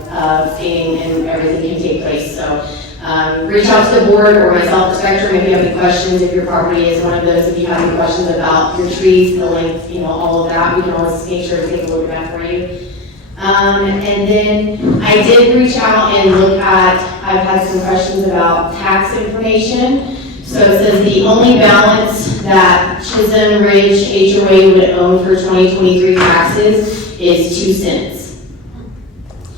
staining and everything can take place. So reach out to the board or myself, Spectrum, if you have any questions. If your property is one of those, if you have any questions about your trees, the length, all of that, we can always make sure to take a look at that for you. And then I did reach out and look at, I've had some questions about tax information. So it says the only balance that Chisholm Ridge HOA would own for 2023 taxes is 2 cents.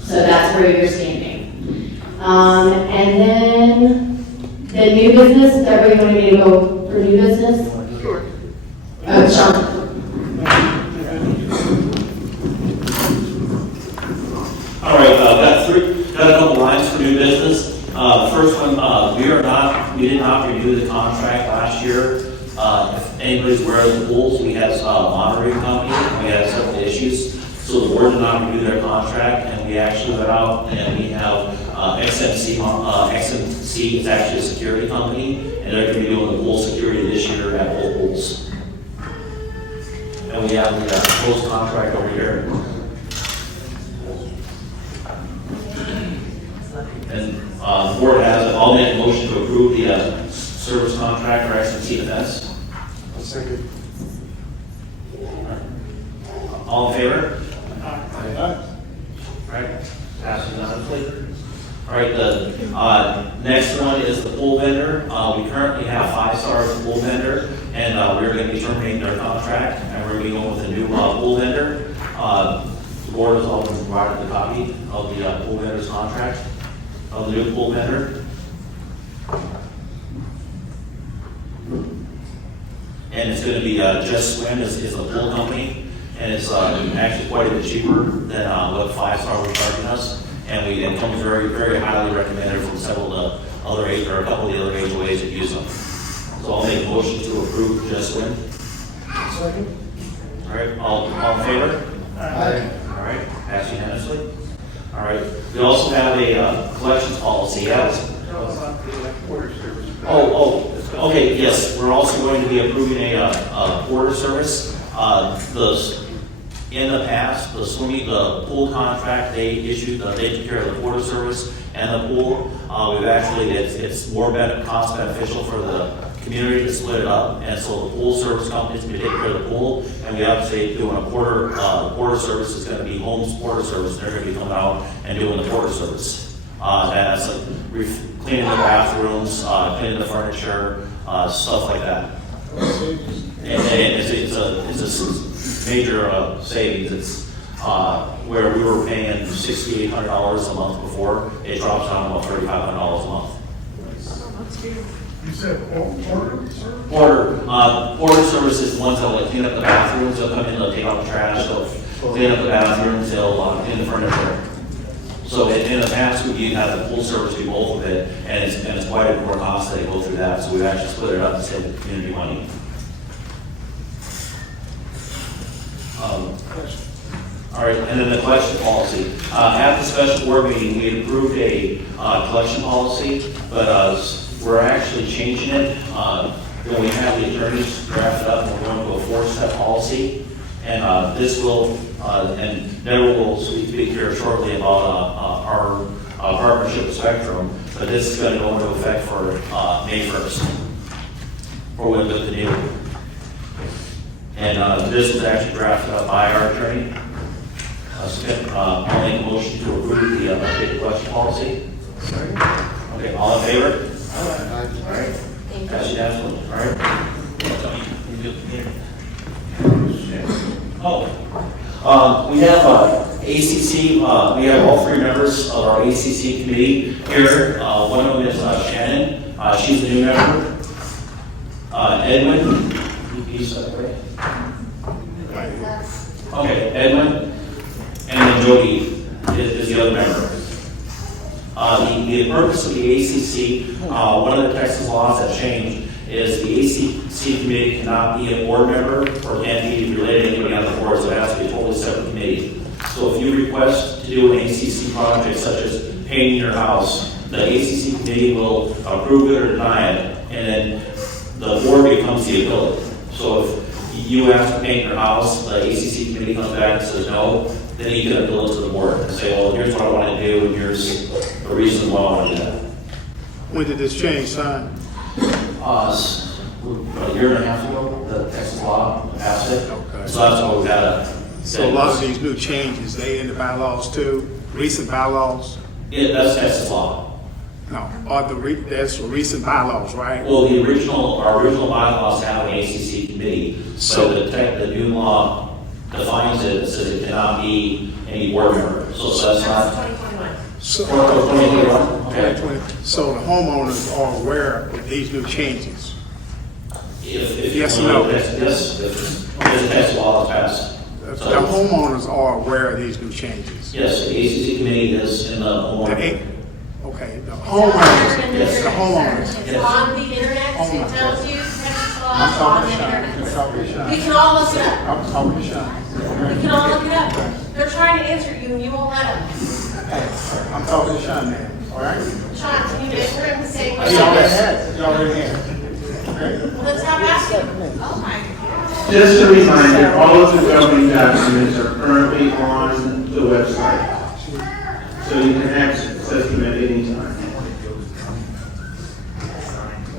So that's where you're standing. And then the new business, is everybody wanted me to go for new business? Sure. Sean. All right, got a couple lines for new business. First one, we did not renew the contract last year. If anybody's aware of the pools, we had a monitoring company, and we had several issues. So the board did not renew their contract, and we actually went out and we have XMC. XMC is actually a security company, and they're going to be doing the pool security this year at both pools. And we have the post contract over here. And the board has, I'll make a motion to approve the service contract for XMC Defense. A second. All in favor? Aye. All right, passes unanimously. All right, the next one is the pool vendor. We currently have 5-star as a pool vendor, and we're going to be terminating their contract, and we're going to be going with a new pool vendor. The board has already provided the copy of the pool vendor's contract of the new pool vendor. And it's going to be Just Swim is the pool company, and it's actually quite a bit cheaper than what 5-star was charging us. And it comes very, very highly recommended from several other or a couple of the other HOAs that use them. So I'll make a motion to approve Just Swim. Second. All right, all in favor? Aye. All right, pass unanimously. All right, we also have a collections policy. Okay, yes, we're also going to be approving a porter service. In the past, the pool contract, they took care of the porta service and the pool. We've actually, it's more cost beneficial for the community to split it up. And so the pool service company's gonna take care of the pool, and we obviously doing a porta service is gonna be Home's porta service. They're gonna be coming out and doing the porta service. That's like cleaning the bathrooms, cleaning the furniture, stuff like that. And it's a major savings. It's where we were paying $6,800 a month before, it drops down to about $3,500 a month. You said porter service? Porter service is the ones that like clean up the bathrooms. They'll come in, they'll take out the trash, they'll clean up the bathrooms, they'll clean the furniture. So in the past, we had the pool service do both of it, and it's quite a more cost that they go through that. So we actually split it up to save the community money. All right, and then the collection policy. At the special board meeting, we had approved a collection policy, but we're actually changing it. When we have the attorneys draft it up, we're going to a 4-step policy. And this will, and Deborah will speak here shortly about our partnership with Spectrum, but this is going to go into effect for May 1st for when the new. And this was actually drafted up by our attorney. I'll make a motion to approve the updated collection policy. Okay, all in favor? All right. Pass it down. All right. We have ACC, we have all 3 members of our ACC committee here. One of them is Shannon. She's the new member. Edwin, he's right. Okay, Edwin, and then Jody is the other member. The purpose of the ACC, one of the Texas laws that changed is the ACC committee cannot be a board member or can't be related to anybody on the board, so it has to be a totally separate committee. So if you request to do an ACC project such as painting your house, the ACC committee will approve it or deny it, and then the board becomes the appellate. So if you ask to paint your house, the ACC committee comes back and says no, then you can appeal it to the board and say, well, here's what I want to do, and here's the reason why I want to do that. When did this change, son? A year and a half ago, the Texas law passed it. Okay. So that's why we got it. So a lot of these new changes, they in the bylaws too? Recent bylaws? Yeah, that's Texas law. No, that's recent bylaws, right? Well, our original bylaws have an ACC committee, So- but the new law defines it, says it cannot be any board member. So that's not. 2021. So, 2021, okay. So the homeowners are aware of these new changes? If Yes or no? Yes, if the Texas law is passed. The homeowners are aware of these new changes? Yes, the ACC committee is in the homeowner. Okay, the homeowners, Yes. the homeowners. It's on the internet, it tells you Texas law I'm on talking the to Sean, internet. I'm talking to Sean. We can all look it up. I'm talking to Sean. We can all look it up. They're trying to answer you and you won't let them. I'm talking to Sean now, all right? Sean, can you answer him the same He way? already has, he already has. Okay? Well, then stop asking. Oh my God. Just a reminder, all of the governing documents are currently on the website, so you can access them at any time.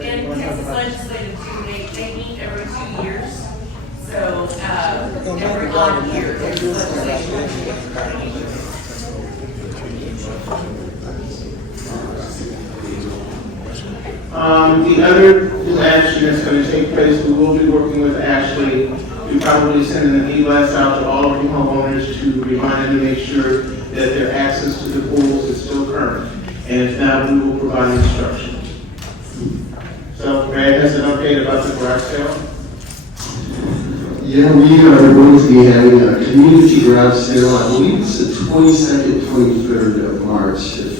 And Texas legislative too, they meet every 2 years. So, every odd year, there's legislation. The other action that's going to take place, we will be working with Ashley. We probably send an e-blast out to all of the homeowners to remind them to make sure that their access to the pools is still current. And if not, we will provide instructions. So, Brad has an update about the garage sale? Yeah, we are going to be having a community garage sale. I believe it's the 22nd, 23rd of March. If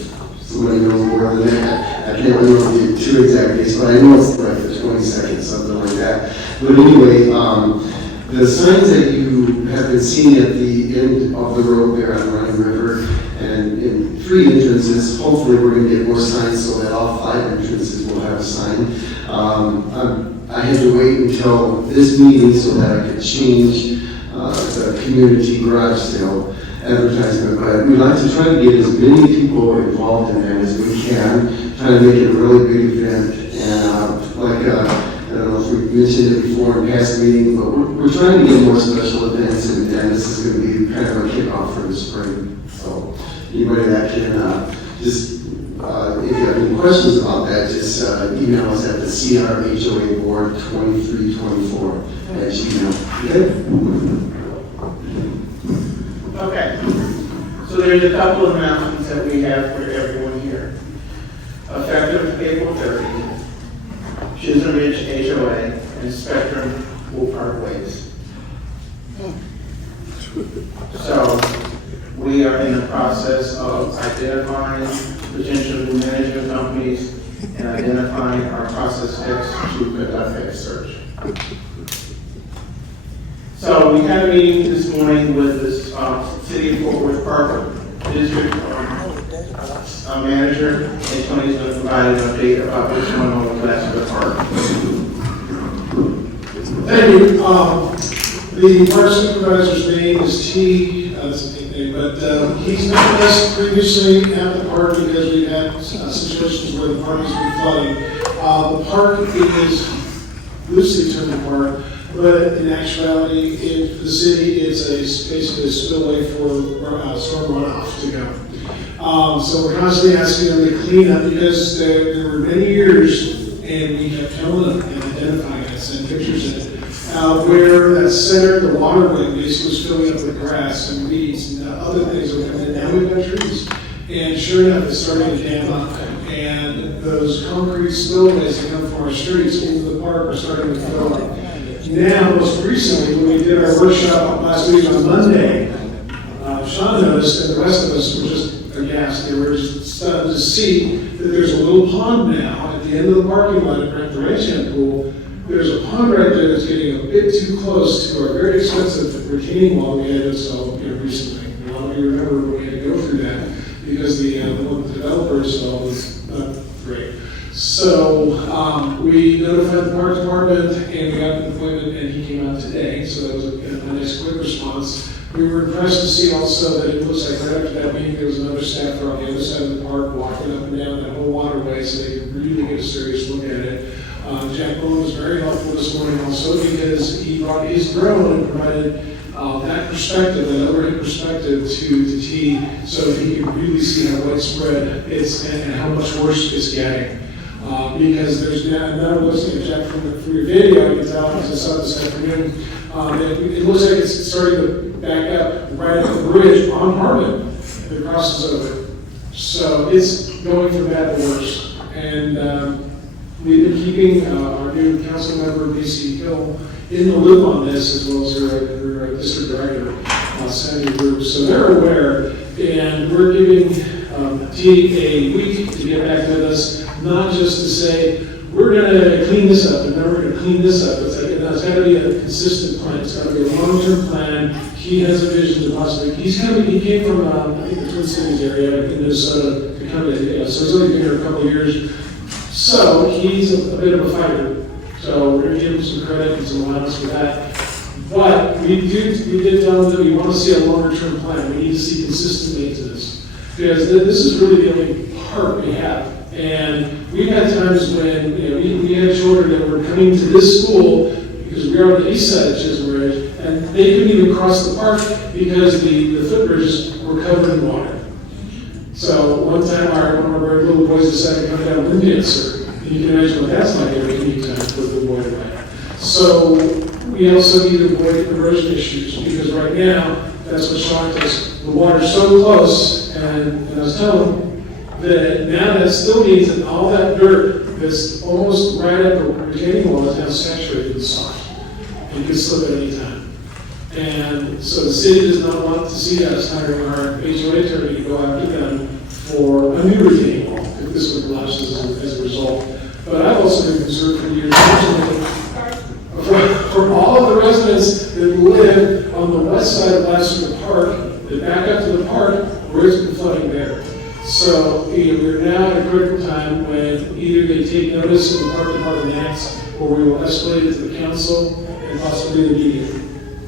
somebody knows more than that, I can't remember the 2 exact dates, but I know it's like the 22nd, something like that. But anyway, the signs that you have been seeing at the end of the road there on Running River, and in 3 entrances, hopefully we're going to get more signs so that all 5 entrances will have a sign. I had to wait until this meeting so that I could change the community garage sale advertisement, but we'd like to try to get as many people involved in that as we can, try to make it a really big event. And I don't know if we've mentioned it before in past meetings, but we're trying to get more special events, and this is going to be kind of a kickoff for the spring. So anybody that can just, if you have any questions about that, just email us at the CRHOA board 2324 at gmail. Okay, so there's a couple of announcements that we have for everyone here. Effective April 30th, Chisholm Ridge HOA and Spectrum will part ways. So we are in the process of identifying potential new management companies and identifying our process techs to conduct a search. So we had a meeting this morning with this City of Fort Worth Park District manager, and Tony's going to provide an update about what's going on with Glasgow Park. Thank you. The park supervisor's name is T, that's a nickname, but he's known us previously at the park because we've had situations where the park has been flooding. The park is loosely termed a park, but in actuality, if the city is basically a spillway for storm runoff to go. So we're constantly asking them to clean up because there were many years, and we kept telling them and identifying it, send pictures in it, where that center, the waterway basically was filling up with grass and weeds and other things were coming in. Now we've got trees. And sure enough, it's starting to dam up. And those concrete spillways that come from our streets into the park are starting to fill up. Now, most recently, when we did our workshop last week on Monday, Sean noticed, and the rest of us were just aghast. They were just stunned to see that there's a little pond now at the end of the parking lot at the Ranchland Pool. There's a pond right there that's getting a bit too close to our very expensive retaining wall we had installed recently. A lot of you remember when we had to go through that because the one the developer installed was not great. So we notified the park department and we got an appointment and he came out today. So that was a nice quick response. We were impressed to see also that it looks like right after that meeting there was another staffer on the other side of the park walking up and down that whole waterway so they could really get a serious look at it. Jack Bowen was very helpful this morning also because he brought his drone and provided that perspective, that overhead perspective to the T so that he could really see how widespread it's and how much worse it's getting. Because there's now listening to Jack from your video, you can tell as I saw this afternoon, it looks like it's starting to back up right at the bridge on Harmon that crosses over. So it's going from bad to worse. And we've been keeping our new council member, BC Hill, in the loop on this, as well as her district director, Sandy Group. So they're aware, and we're giving T a week to get back with us, not just to say, we're going to clean this up, and then we're going to clean this up. It's like, it's got to be a consistent plan. It's got to be a long-term plan. He has a vision to possibly, he came from, I think, the Twin Cities area in Minnesota to come to, so he's only been here a couple of years. So he's a bit of a fighter. So we're going to give him some credit and some allowance for that. But we did tell him that we want to see a longer-term plan. We need to see consistent maintenance. Because this is really the only part we have. And we've had times when we had children that were coming to this school because we are on the east side of Chisholm Ridge, and they couldn't even cross the park because the footbridges were covered in water. So one time one of our little boys decided to come down wind dancer. You can imagine what that's like every evening time for the boy to ride. So we also need to avoid erosion issues because right now, that's what shocked us. The water's so close, and I was telling them, that now that still means that all that dirt that's almost right up the retaining wall is now saturated with soft. It can slip at any time. And so the city does not want to see us hiring our HOA attorney to go after them for a new retaining wall, if this would collapse as a result. But I've also been concerned for years for all of the residents that live on the west side of Glasgow Park, that back up to the park, where it's been flooding there. So we're now at a critical time when either they take notice of the park department acts, or we will escalate it to the council and possibly the media.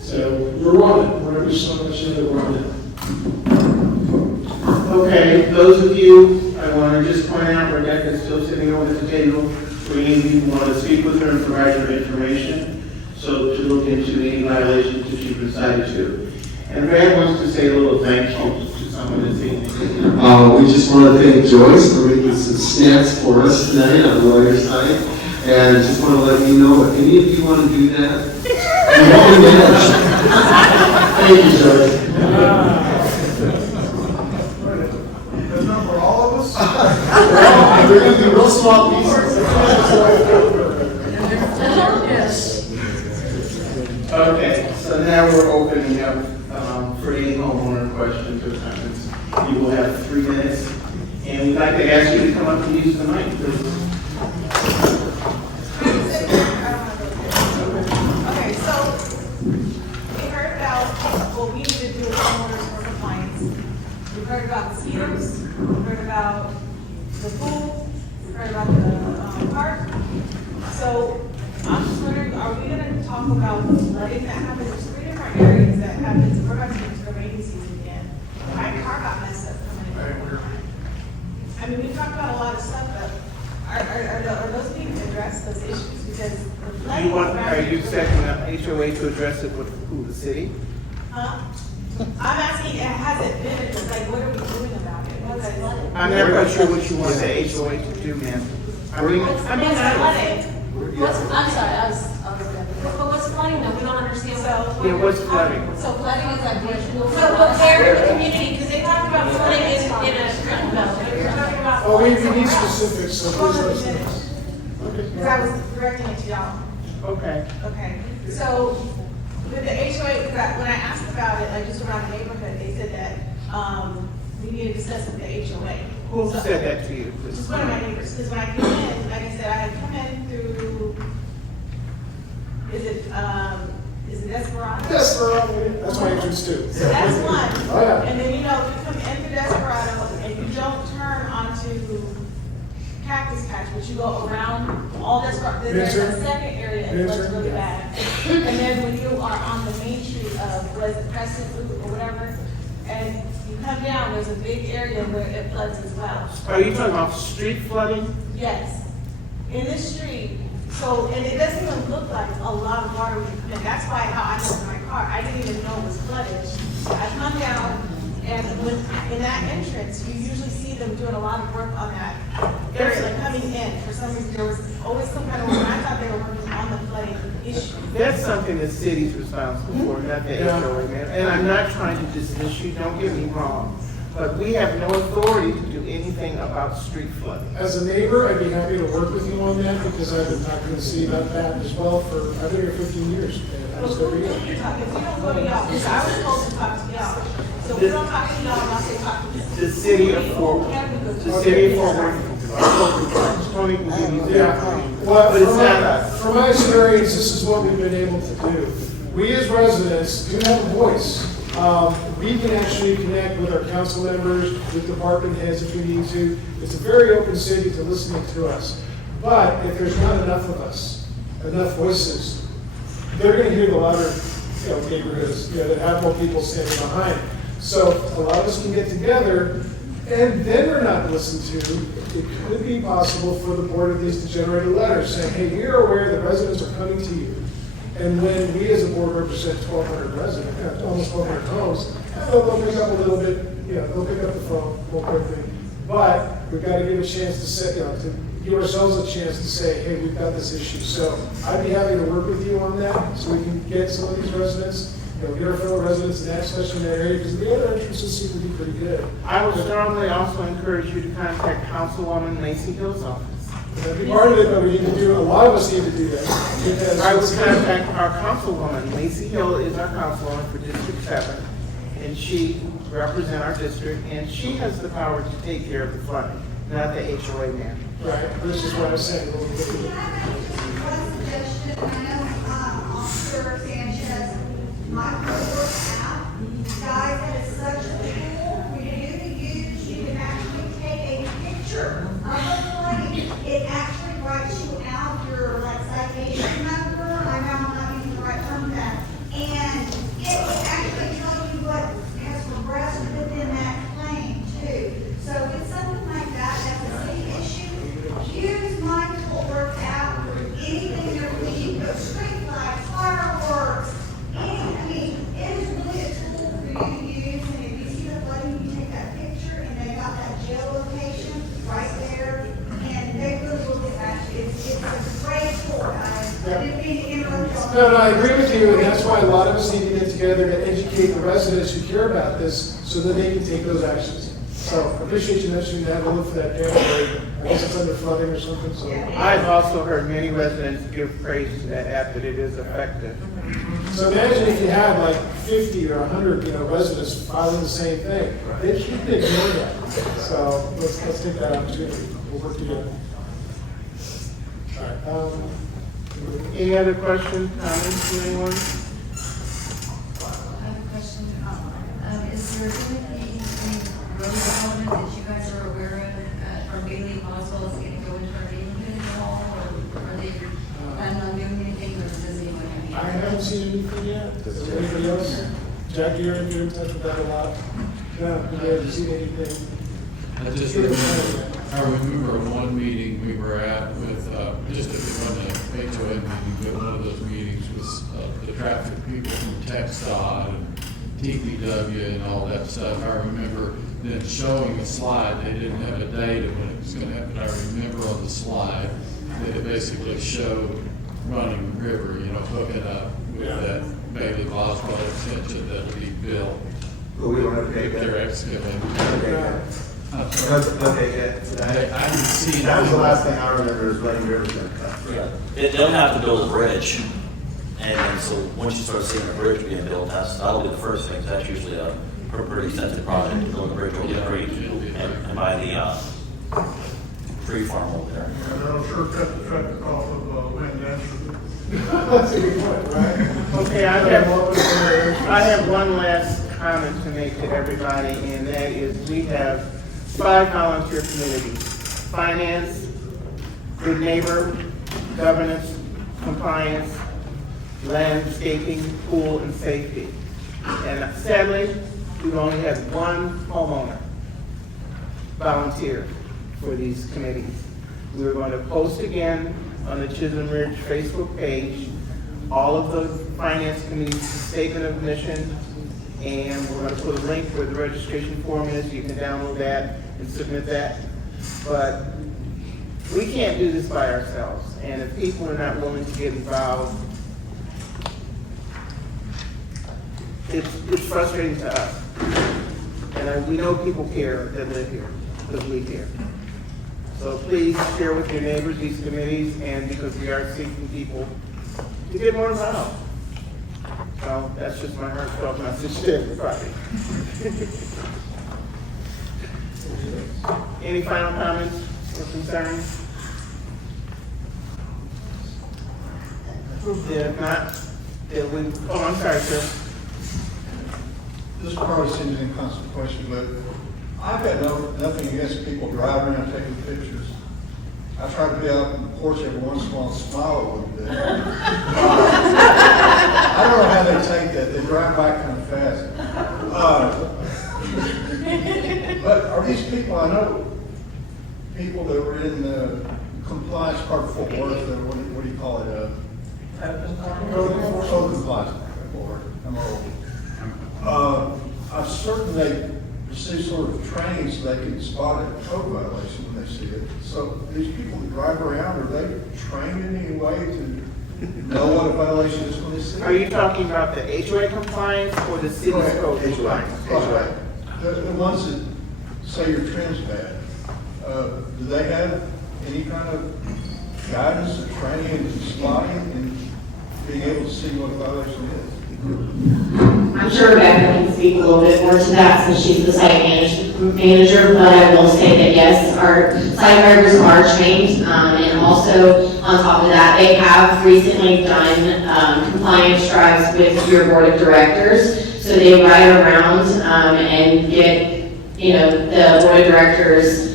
So we're on it, whenever you just want to let you know that we're on it. Okay, those of you, I want to just point out, Rebecca's still sitting over at the table. For any of you who want to speak with her and provide her information, so to look into any violations that you've decided to. And Brad wants to say a little thank you to someone this evening. We just want to thank Joyce for making some snacks for us tonight on the lawyer side. And just want to let you know, if any of you want to do that, thank you, Joyce. For all of us? They're going to be real small pieces. Okay, so now we're opening up for any homeowner questions or comments. You will have 3 minutes, and we'd like to ask you to come up and use the mic, please. Okay, so we heard about what we need to do as homeowners for compliance. We've heard about mosquitoes, we've heard about the pool, we've heard about the park. So I'm just wondering, are we gonna talk about flooding that happens? There's 3 different areas that happens. We're about to get into the rainy season again. My car got messed up coming in. I mean, we talked about a lot of stuff, but are those being addressed, those issues? Because the flooding. Are you setting up HOA to address it with who, the city? Huh? I'm asking, has it been addressed? Like, what are we doing about it? Because I'm never quite sure what you want the HOA to do, ma'am. I'm being honest. I'm sorry, I was but what's flooding though? We don't understand. Yeah, what's flooding? So flooding is like regional. So where in the community, because they talked about flooding in a certain belt, but you're talking about. Oh, we need specifics, so please let us know. because I was directing it to y'all. Okay. Okay, so with the HOA, because when I asked about it, like just around the neighborhood, they said that, we need to discuss with the HOA. Who So- said that to you? Just one of my neighbors, because when I came in, like I said, I had come in through, is it Desperado? Desperado, that's my entrance too. So that's one. Oh, yeah. And then, you know, if you come in through Desperado and you don't turn onto Cactus Patch, but you go around all Desperado, then there's a second area that looks really bad. And then when you are on the main street of, was it Preston or whatever, and you come down, there's a big area where it floods as well. Are you talking about street flooding? Yes. In this street, so, and it doesn't even look like a lot of water would come in. That's why how I moved my car. I didn't even know it was flooded. I come down, and when, in that entrance, you usually see them doing a lot of work on that area, like coming in. For some reason, there was always some kind of work. I thought they were working on the flooding issue. That's something the city's responsible for, not the HOA, ma'am. And I'm not trying to dismiss you, don't get me wrong. But we have no authority to do anything about street flooding. As a neighbor, I'd be happy to work with you on that, because I've been talking to the city about that as well for, I've been here 15 years. And I Well, just who every do year. you talk to? If you don't go to y'all, because I was supposed to talk to y'all. So we don't talk to y'all, I'll say talk to The city of Fort Worth, the city of Fort Worth, Tony can give you Yeah, that. well, But it's not us. from my experience, this is what we've been able to do. We as residents do have a voice. We can actually connect with our council members, with department heads if we need to. It's a very open city to listening to us. But if there's not enough of us, enough voices, they're gonna hear the louder, neighborhoods, that have more people standing behind. So a lot of us can get together, and then we're not listened to. It could be possible for the board at least to generate a letter saying, hey, we are aware that residents are coming to you. And when we as a board represent 1,200 residents, almost 1,200 homes, they'll pick up a little bit, they'll pick up the phone more quickly. But we've got to give a chance to say, to give ourselves a chance to say, hey, we've got this issue. So I'd be happy to work with you on that, so we can get some of these residents, get our fellow residents and access in that area, because the other entrances seem to be pretty good. I would strongly also encourage you to contact Councilwoman Lacey Hill's office. That'd be part of it, but we need to do, a lot of us need to do that. Because I would contact our councilwoman. Lacey Hill is our councilwoman for District 7, and she represents our district, and she has the power to take care of the flooding, not the HOA man. Right, this is what I said. One suggestion, I know Officer Sanchez, my coworker app, guys, that is such a tool for you to use. You can actually take a picture of a plane. It actually writes you out your citation number. I know I'm not using the right term for that. And I didn't mean to interrupt y'all. No, I agree with you, and that's why a lot of us need to get together to educate the residents who care about this so that they can take those actions. So I appreciate you mentioning that. We'll look for that camera. I guess it's under flooding or something, so. I've also heard many residents give praise to that app, that it is effective. So imagine if you had like 50 or 100, residents filing the same thing. They can't ignore that. So let's take that opportunity. We'll work together. All right. Any other questions, comments from anyone? I have a question. Is there going to be any road development that you guys are aware of from Bailey Boswell is going to go into our neighborhood at all? Or are they planning on doing anything, or does anyone have any? I haven't seen anything yet. Does anybody else? Jackie, you're in touch with that a lot. No, we haven't seen anything. I remember one meeting we were at with, just if you run the HOA meeting, but one of those meetings was the traffic people from TxDOT and TPW and all that stuff. I remember then showing a slide, they didn't have a date of when it was gonna happen. I remember on the slide that it basically showed running river, hooking up with that Bailey Boswell extension that would be built. But we don't have to take that. They're excavating. Okay, I haven't seen. that was the last thing I remember is running rivers and stuff. They'll have to build a bridge, and so once you start seeing a bridge being built, that'll be the first thing. That's usually a pretty extensive project, to build a bridge over the creek and by the tree farm over there. That'll sure cut the traffic off of Wind National. That's a good point, right? Okay, I have one last comment to make to everybody, and that is we have 5 volunteer committees: finance, good neighbor, governance, compliance, landscaping, pool, and safety. And sadly, we've only had one homeowner volunteer for these committees. We're going to post again on the Chisholm Ridge Facebook page all of the finance committee's statement of mission, and we're going to put a link where the registration form is. You can download that and submit that. But we can't do this by ourselves, and if people are not willing to get involved, it's frustrating to us. And we know people care that live here, because we care. So please share with your neighbors these committees, and because we are seeking people to get more involved. So that's just my heartfelt message to everybody. Any final comments or concerns? If not, then we, I'm sorry, sir. This probably seems inconsequential, but I've got nothing against people driving around taking pictures. I try to be out on the porch every once in a while and smile a little bit. I don't know how they take that. They drive by kind of fast. But are these people, I know people that were in the compliance part of Fort Worth, what do you call it? Code compliance. I'm old. I'm certain they receive sort of training so they can spot a code violation when they see it. So these people that drive around, are they trained in any way to know what a violation is when they see it? Are you talking about the HOA compliance or the city's code compliance? Right. The ones that say your trim's bad, do they have any kind of guidance or training in spotting and being able to see what a violation is? I'm sure Rebecca can speak a little bit more to that since she's the site manager, but I will say that yes, our site drivers are trained, and also on top of that, they have recently done compliance drives with your board of directors. So they ride around and get, the board of directors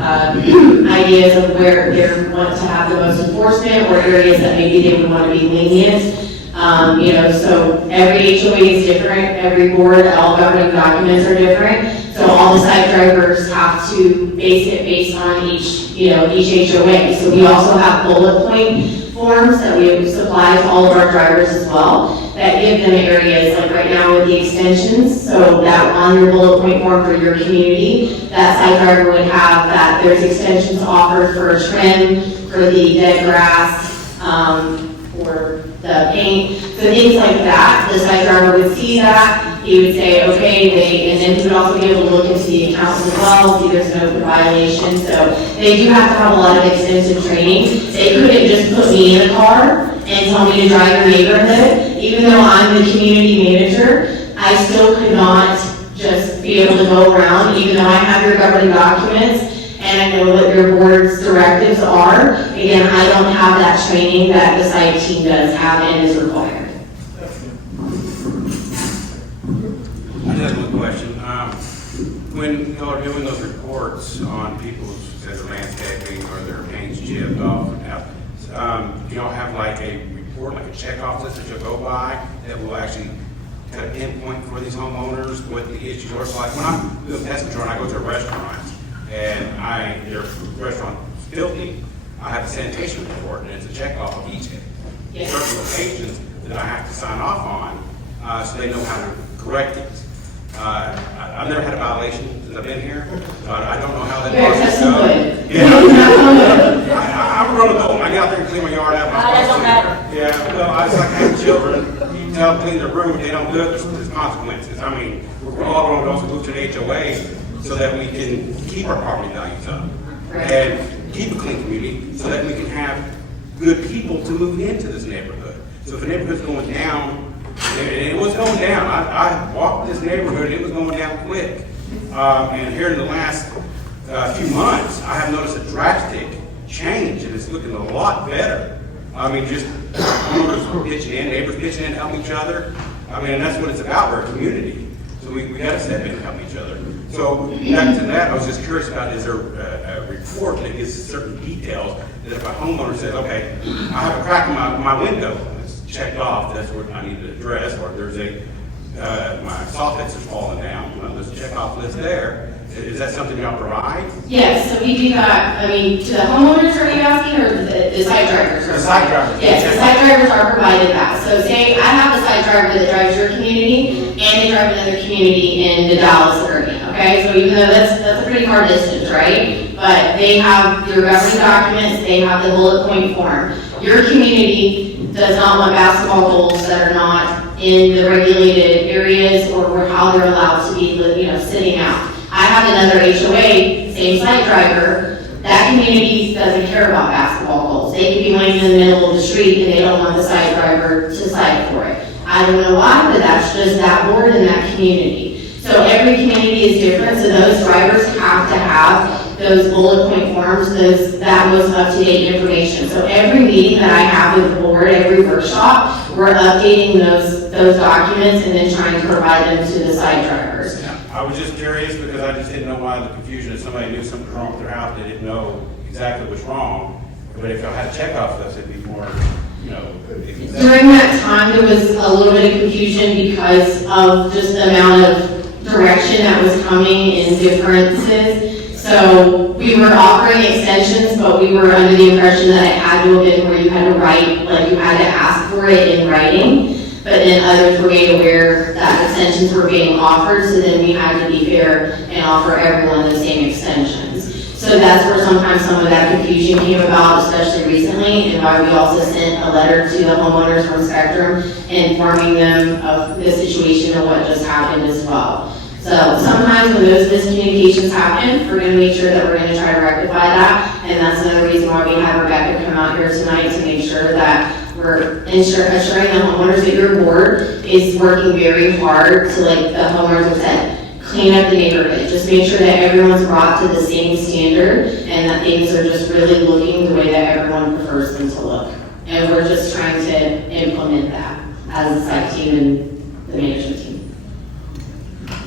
ideas of where they want to have the most enforcement or areas that maybe they would want to be lenient. So every HOA is different, every board, all governing documents are different. So all the site drivers have to base it based on each HOA. So we also have bullet point forms that we supply to all of our drivers as well that give them areas, like right now with the extensions, so that on your bullet point form for your community, that site driver would have that there's extensions offered for trim, for the dead grass, for the paint. So things like that, the site driver would see that, he would say, okay, and then he would also be able to look into the accounts as well, see there's no violation. So they do have to have a lot of extensive training. They couldn't just put me in a car and tell me to drive your neighborhood. Even though I'm the community manager, I still could not just be able to go around, even though I have your governing documents and I know what your board's directives are. Again, I don't have that training that the site team does have and is required. I just have one question. When y'all are doing those reports on people's, say, their landscaping or their paint's chipped off, do y'all have like a report, like a checkoff list that you'll go by that will actually kind of pinpoint for these homeowners what the issues are? So like when I'm doing pest control and I go to a restaurant and their restaurant filthy, I have a sanitation report and it's a checkoff of each certain locations that I have to sign off on so they know how to correct it. I've never had a violation since I've been here. I don't know how that process goes. Yeah, I'm grown adult. I get out there and clean my yard out. That don't matter. Yeah, well, I just like having children. You tell them to clean their room, if they don't do it, there's consequences. I mean, we're all grown adults who move to an HOA so that we can keep our property values up and keep a clean community so that we can have good people to move into this neighborhood. So if the neighborhood's going down, and it was going down. I walked this neighborhood, and it was going down quick. And here in the last few months, I have noticed a drastic change, and it's looking a lot better. I mean, just homeowners pitching in, neighbors pitching in, helping each other. I mean, and that's what it's about. We're a community, so we got to step in and help each other. So back to that, I was just curious about, is there a report that gives certain details that if a homeowner says, okay, I have a crack in my window, checked off, that's what I need to address, or there's my soffits are falling down, there's a check-off list there. Is that something y'all provide? Yes, so we do that, I mean, to the homeowners, are you asking, or the site drivers? The site drivers. Yes, the site drivers are provided that. So say I have a site driver that drives your community, and they drive another community in the Dallas area, okay? So even though that's a pretty far distance, right? But they have your governing documents, they have the bullet point form. Your community does not want basketball goals that are not in the regulated areas or how they're allowed to be, sitting out. I have another HOA, same site driver, that community doesn't care about basketball goals. They could be laying in the middle of the street and they don't want the site driver to cite for it. I don't know why, but that's just that board in that community. So every community is different, so those drivers have to have those bullet point forms, that was up-to-date information. So every meeting that I have with the board, every workshop, we're updating those documents and then trying to provide them to the site drivers. I was just curious because I just didn't know why the confusion. If somebody knew something was wrong with their house, they didn't know exactly what's wrong. But if I had a checkoff list, it'd be more, During that time, there was a little bit of confusion because of just the amount of direction that was coming in differences. So we were offering extensions, but we were under the impression that it had to have been where you had to write, like you had to ask for it in writing. But then others were made aware that extensions were being offered, so then we had to be fair and offer everyone the same extensions. So that's where sometimes some of that confusion came about, especially recently, and why we also sent a letter to the homeowners from Spectrum informing them of the situation and what just happened as well. So sometimes when those miscommunications happen, we're going to make sure that we're going to try to rectify that. And that's another reason why we had Rebecca come out here tonight to make sure that we're assuring the homeowners that your board is working very hard to, like the homeowners have said, clean up the neighborhood. Just make sure that everyone's brought to the same standard and that things are just really looking the way that everyone prefers them to look. And we're just trying to implement that as a site team and the management team.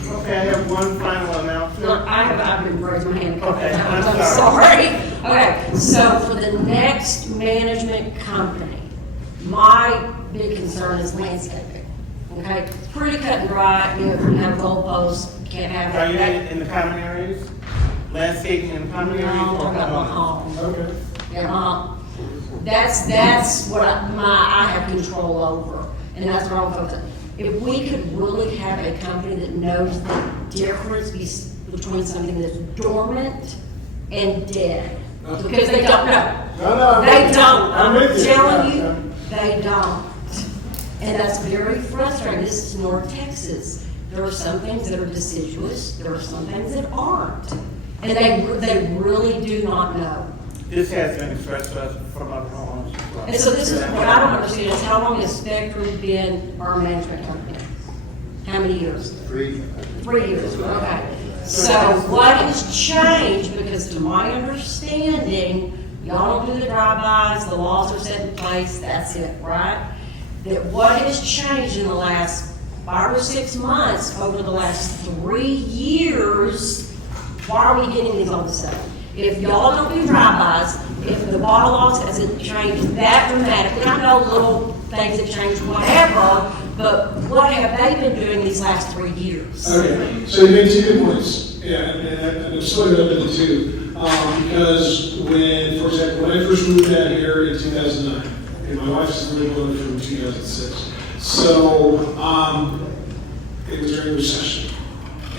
Okay, I have one final announcement. Look, I've been raising my hand. Okay, I'm sorry. Okay, so for the next management company, my big concern is landscaping. Okay, it's pretty cut and dry. You have goalposts, you can't have. Are you in the common areas? Landscaping in the common areas? No, I've got my home. Okay. Yeah, that's what I have control over, and that's what I'm focused on. If we could really have a company that knows the difference between something that's dormant and dead, because they don't know. No, They don't. I'm I'm with you. telling you, they they don't. And that's very frustrating. This is North Texas. There are some things that are deciduous, there are some things that aren't. And they really do not know. This has been expressed to us from other homeowners as well. And so this is, what I don't understand is how long has Spectrum been our management company? How many years? 3 years, okay. So what has changed, because to my understanding, y'all don't do the drive-bys, the laws are set in place, that's it, right? That what has changed in the last 5 or 6 months, over the last 3 years, why are we getting these all of a sudden? If y'all don't do drive-bys, if the bottle loss hasn't changed that dramatically, I know little things have changed, whatever, but what have they been doing these last 3 years? Okay, so you made 2 good points, yeah, and I'm splitting it up into 2. Because when, for example, when I first moved out here in 2009, and my wife's really lived from 2006, so it was during the recession,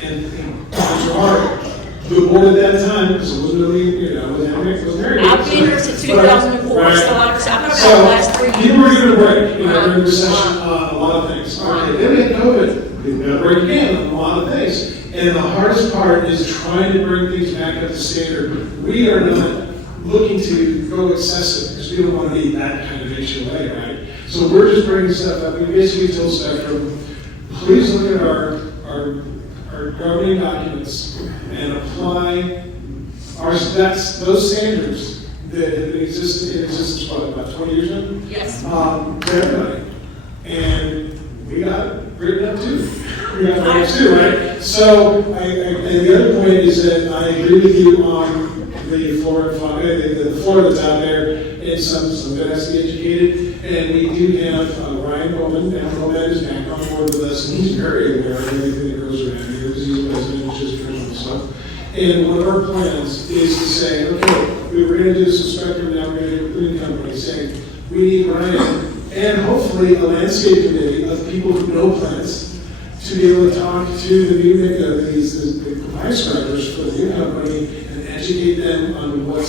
and it was hard. The board at that time, because it wasn't really, it was married. I've been here since 2004, right. so I'm talking about the last 3 years. You were given a break, during the recession on a lot of things. Okay, then we had COVID, we got a break again on a lot of things. And the hardest part is trying to bring things back up to standard. We are not looking to go excessive, because we don't want to be that kind of HOA, right? So we're just bringing stuff up. We basically told Spectrum, please look at our governing documents and apply those standards that have existed in existence for about 20 years now? Yes. To everybody. And we got it written up too. We got it written up too, right? So, and the other point is that I agree with you on the Florida that's out there, and some that has to be educated. And we do have Ryan Bowman, and Bowman is back on board with us, and he's very aware of everything that goes around here, because he's a resident of Chisholm and stuff. And one of our plans is to say, okay, we were going to do some Spectrum, now we're going to do a cleaning company, saying we need Ryan and hopefully a landscape committee of people who know plants to be able to talk to the new the ice scrubbers for the new company and educate them on what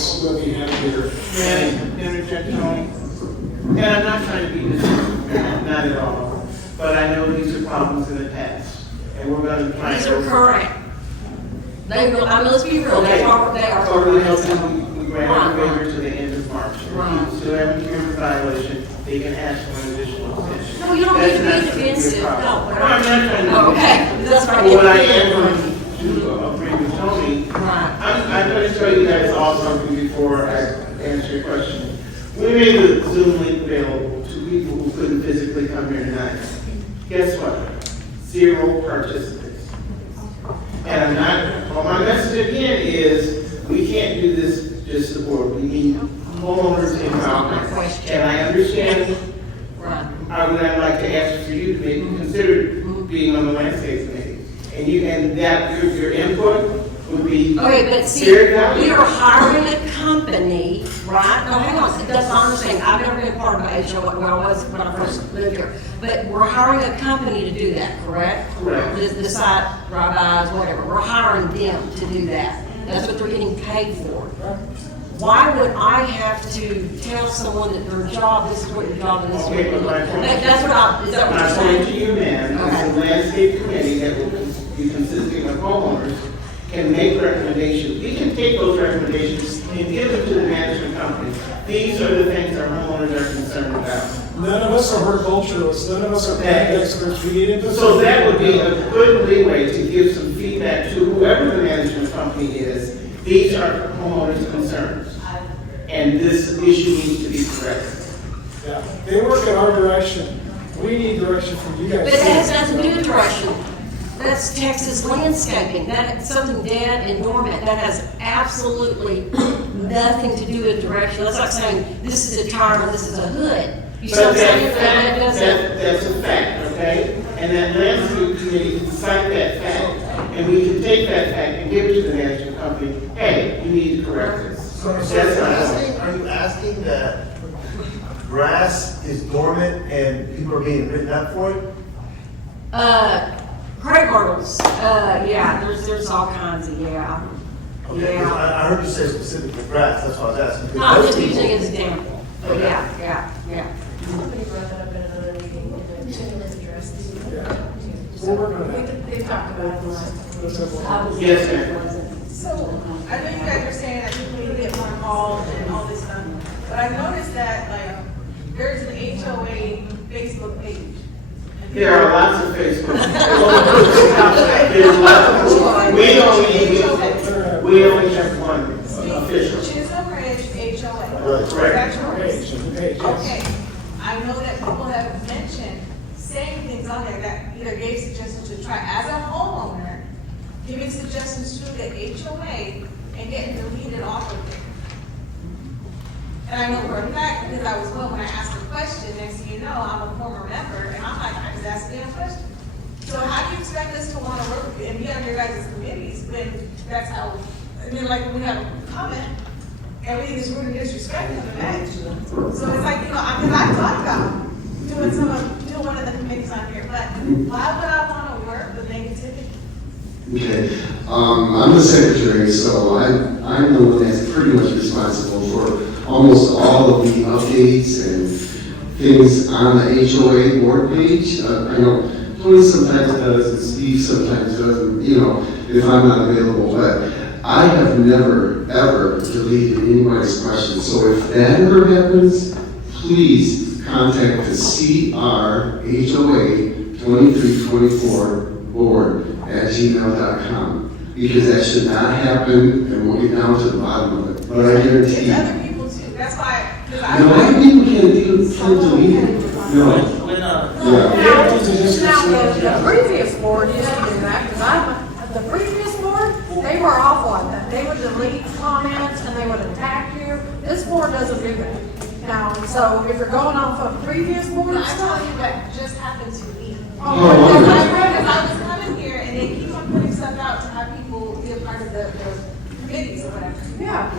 we have here. And interject, Tony. And I'm not trying to be disrespectful, not at all. But I know these are problems in the past, and we're going to try. These are current. Let's be real, they are. So we're helping, we grant a waiver to the end of March. Right. If you still haven't cured the violation, they can ask for an additional extension. No, you don't need to be That's not defensive, gonna be a no. problem. I'm not trying to. Oh, okay, that's right. What I am going to agree with Tony, Right. I'm going to tell you guys all something before I answer your question. We made the Zoom link available to people who couldn't physically come here tonight. Guess what? 0 participants. And my message again is, we can't do this just the board. We need homeowners involvement. And I understand, I would like to ask for you to maybe consider being on the landscape committee. And that, your input would be Okay, but see, very valuable. we are hiring a company, right? No, hang on, that's what I'm saying. I've never been part of a HOA, well, I was when I first lived here. But we're hiring a company to do that, correct? Correct. The site, drive-bys, whatever. We're hiring them to do that. That's what they're getting paid for. Why would I have to tell someone that their job, this is what your job is? Okay, but my point That's what is that what my you're point saying? to you, ma'am, is the landscape committee that will be consisting of homeowners can make recommendations. We can take those recommendations and give them to the management company. These are the things our homeowners are concerned about. None of us are horticulturalists, none of us are plant experts, we need input. So that would be a good leeway to give some feedback to whoever the management company is. These are homeowners' concerns, and this issue needs to be corrected. Yeah, they work in our direction. We need direction from you guys. But that has nothing to do with direction. That's Texas landscaping. That's something dead and dormant. That has absolutely nothing to do with direction. That's like saying this is a tire and this is a hood. You see what I'm saying? That's a fact, okay? And that landscape committee can cite that fact, and we can take that fact and give it to the management company. Hey, you need to correct this. So are you asking that grass is dormant and people are being written up for it? Crepe myrtles. Yeah, there's all kinds of, yeah. Okay, Yeah. I heard you say specifically grass, that's why I was asking. No, I'm just using an example. But yeah. we're working on that. They've talked about it a lot. Yes, ma'am. So, I know you guys are saying that people need to get more involved and all this stuff, but I noticed that, like, there's an HOA Facebook page. There are lots of Facebook. There's lots. We only have one official. Chisholm Ridge HOA. Correct. Is that yours? Okay. I know that people have mentioned saying things on there that either gave suggestions to try as a homeowner, giving suggestions to the HOA and getting deleted off of there. And I know for a fact, because I was told when I asked a question, next thing you know, I'm a former member, and I'm like, I just asked them a question. So how do you expect us to want to work and be on your guys' committees when that's how, and then like when we have a comment, everything is rude and disrespectful and that. So it's like, you know, because I thought about doing one of the committees on here, but why would I want to work with negativity? Okay, I'm the secretary, so I'm the one that's pretty much responsible for almost all of the updates and things on the HOA board page. I know Tony sometimes does, and Steve sometimes doesn't, you know, if I'm not available, but I have never, ever deleted anybody's questions. So if that ever happens, please contact the CRHOA 2324 board@gmail.com, because that should not happen, and we'll get down to the bottom of it. But I guarantee you. Other people too, that's why. No, I think we can't delete it. No. Now, the previous board used to do that, because the previous board, they were awful at that. They would delete comments and they would attack you. This board doesn't do that. Now, so if you're going off of previous boards, I'm telling you what just happened to me. Oh, Because I was coming here and they keep on putting stuff out to have people be a part of the committees or whatever. yeah.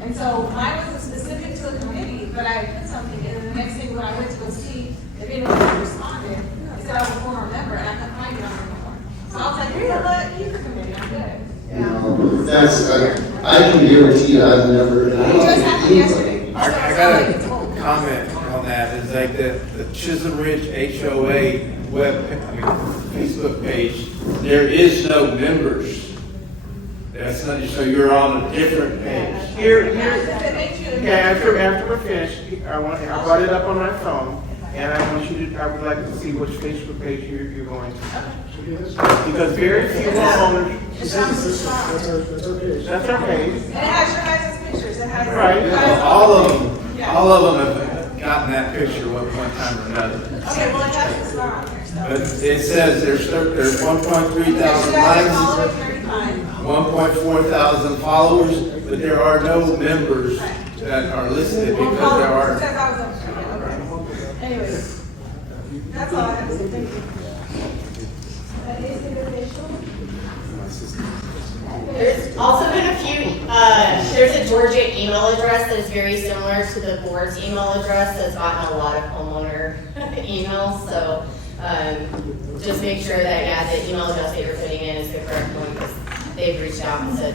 And so mine wasn't specific to a committee, but I put something in, and the next thing when I went to go see if anyone had responded, it said I was a former member and I couldn't find it on there anymore. So I was like, you know what, keep the committee, I'm good. No, that's, I can guarantee you I've never. It just happened yesterday. I got a comment on that. It's like the Chisholm Ridge HOA Facebook page. There is no members. That's not, so you're on a different page. After we're finished, I brought it up on my phone, and I would like to see which Facebook page you're going to. Because very few homeowners. That's our page. And it has your guys' pictures, it has. Right. All of them have gotten that picture one time or another. Okay, well, it has the star on there, so. But it says there's 1.3 thousand likes, 1.4 thousand followers, but there are no members that are listed because there are. It says I was on, okay. Anyways, that's all I have to say, thank you. Is it official? There's also been a few, there's a Georgia email address that is very similar to the board's email address that's gotten a lot of homeowner emails, so just make sure that, yeah, the email address that you're putting in is the correct one, because they've reached out and said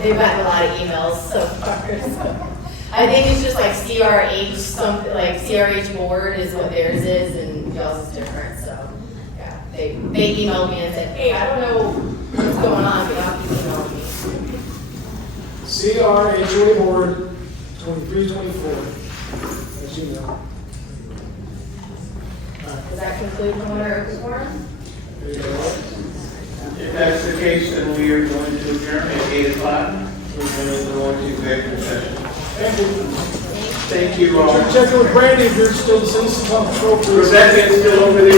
they've gotten a lot of emails so far, so. I think it's just like CRH, something like CRH board is what theirs is, and y'all's is different, so, yeah. They emailed me and said, hey, I don't know what's going on, but y'all keep emailing me. CRHOA board 2324. As you know. Does that conclude homeowner open forum? If that's the case, then we are going to adjourn at 8 o'clock. We're going to go into executive session. Thank you. Thank you all. Check with Brandy if you're still the citizens on patrol. Rebecca is still over there.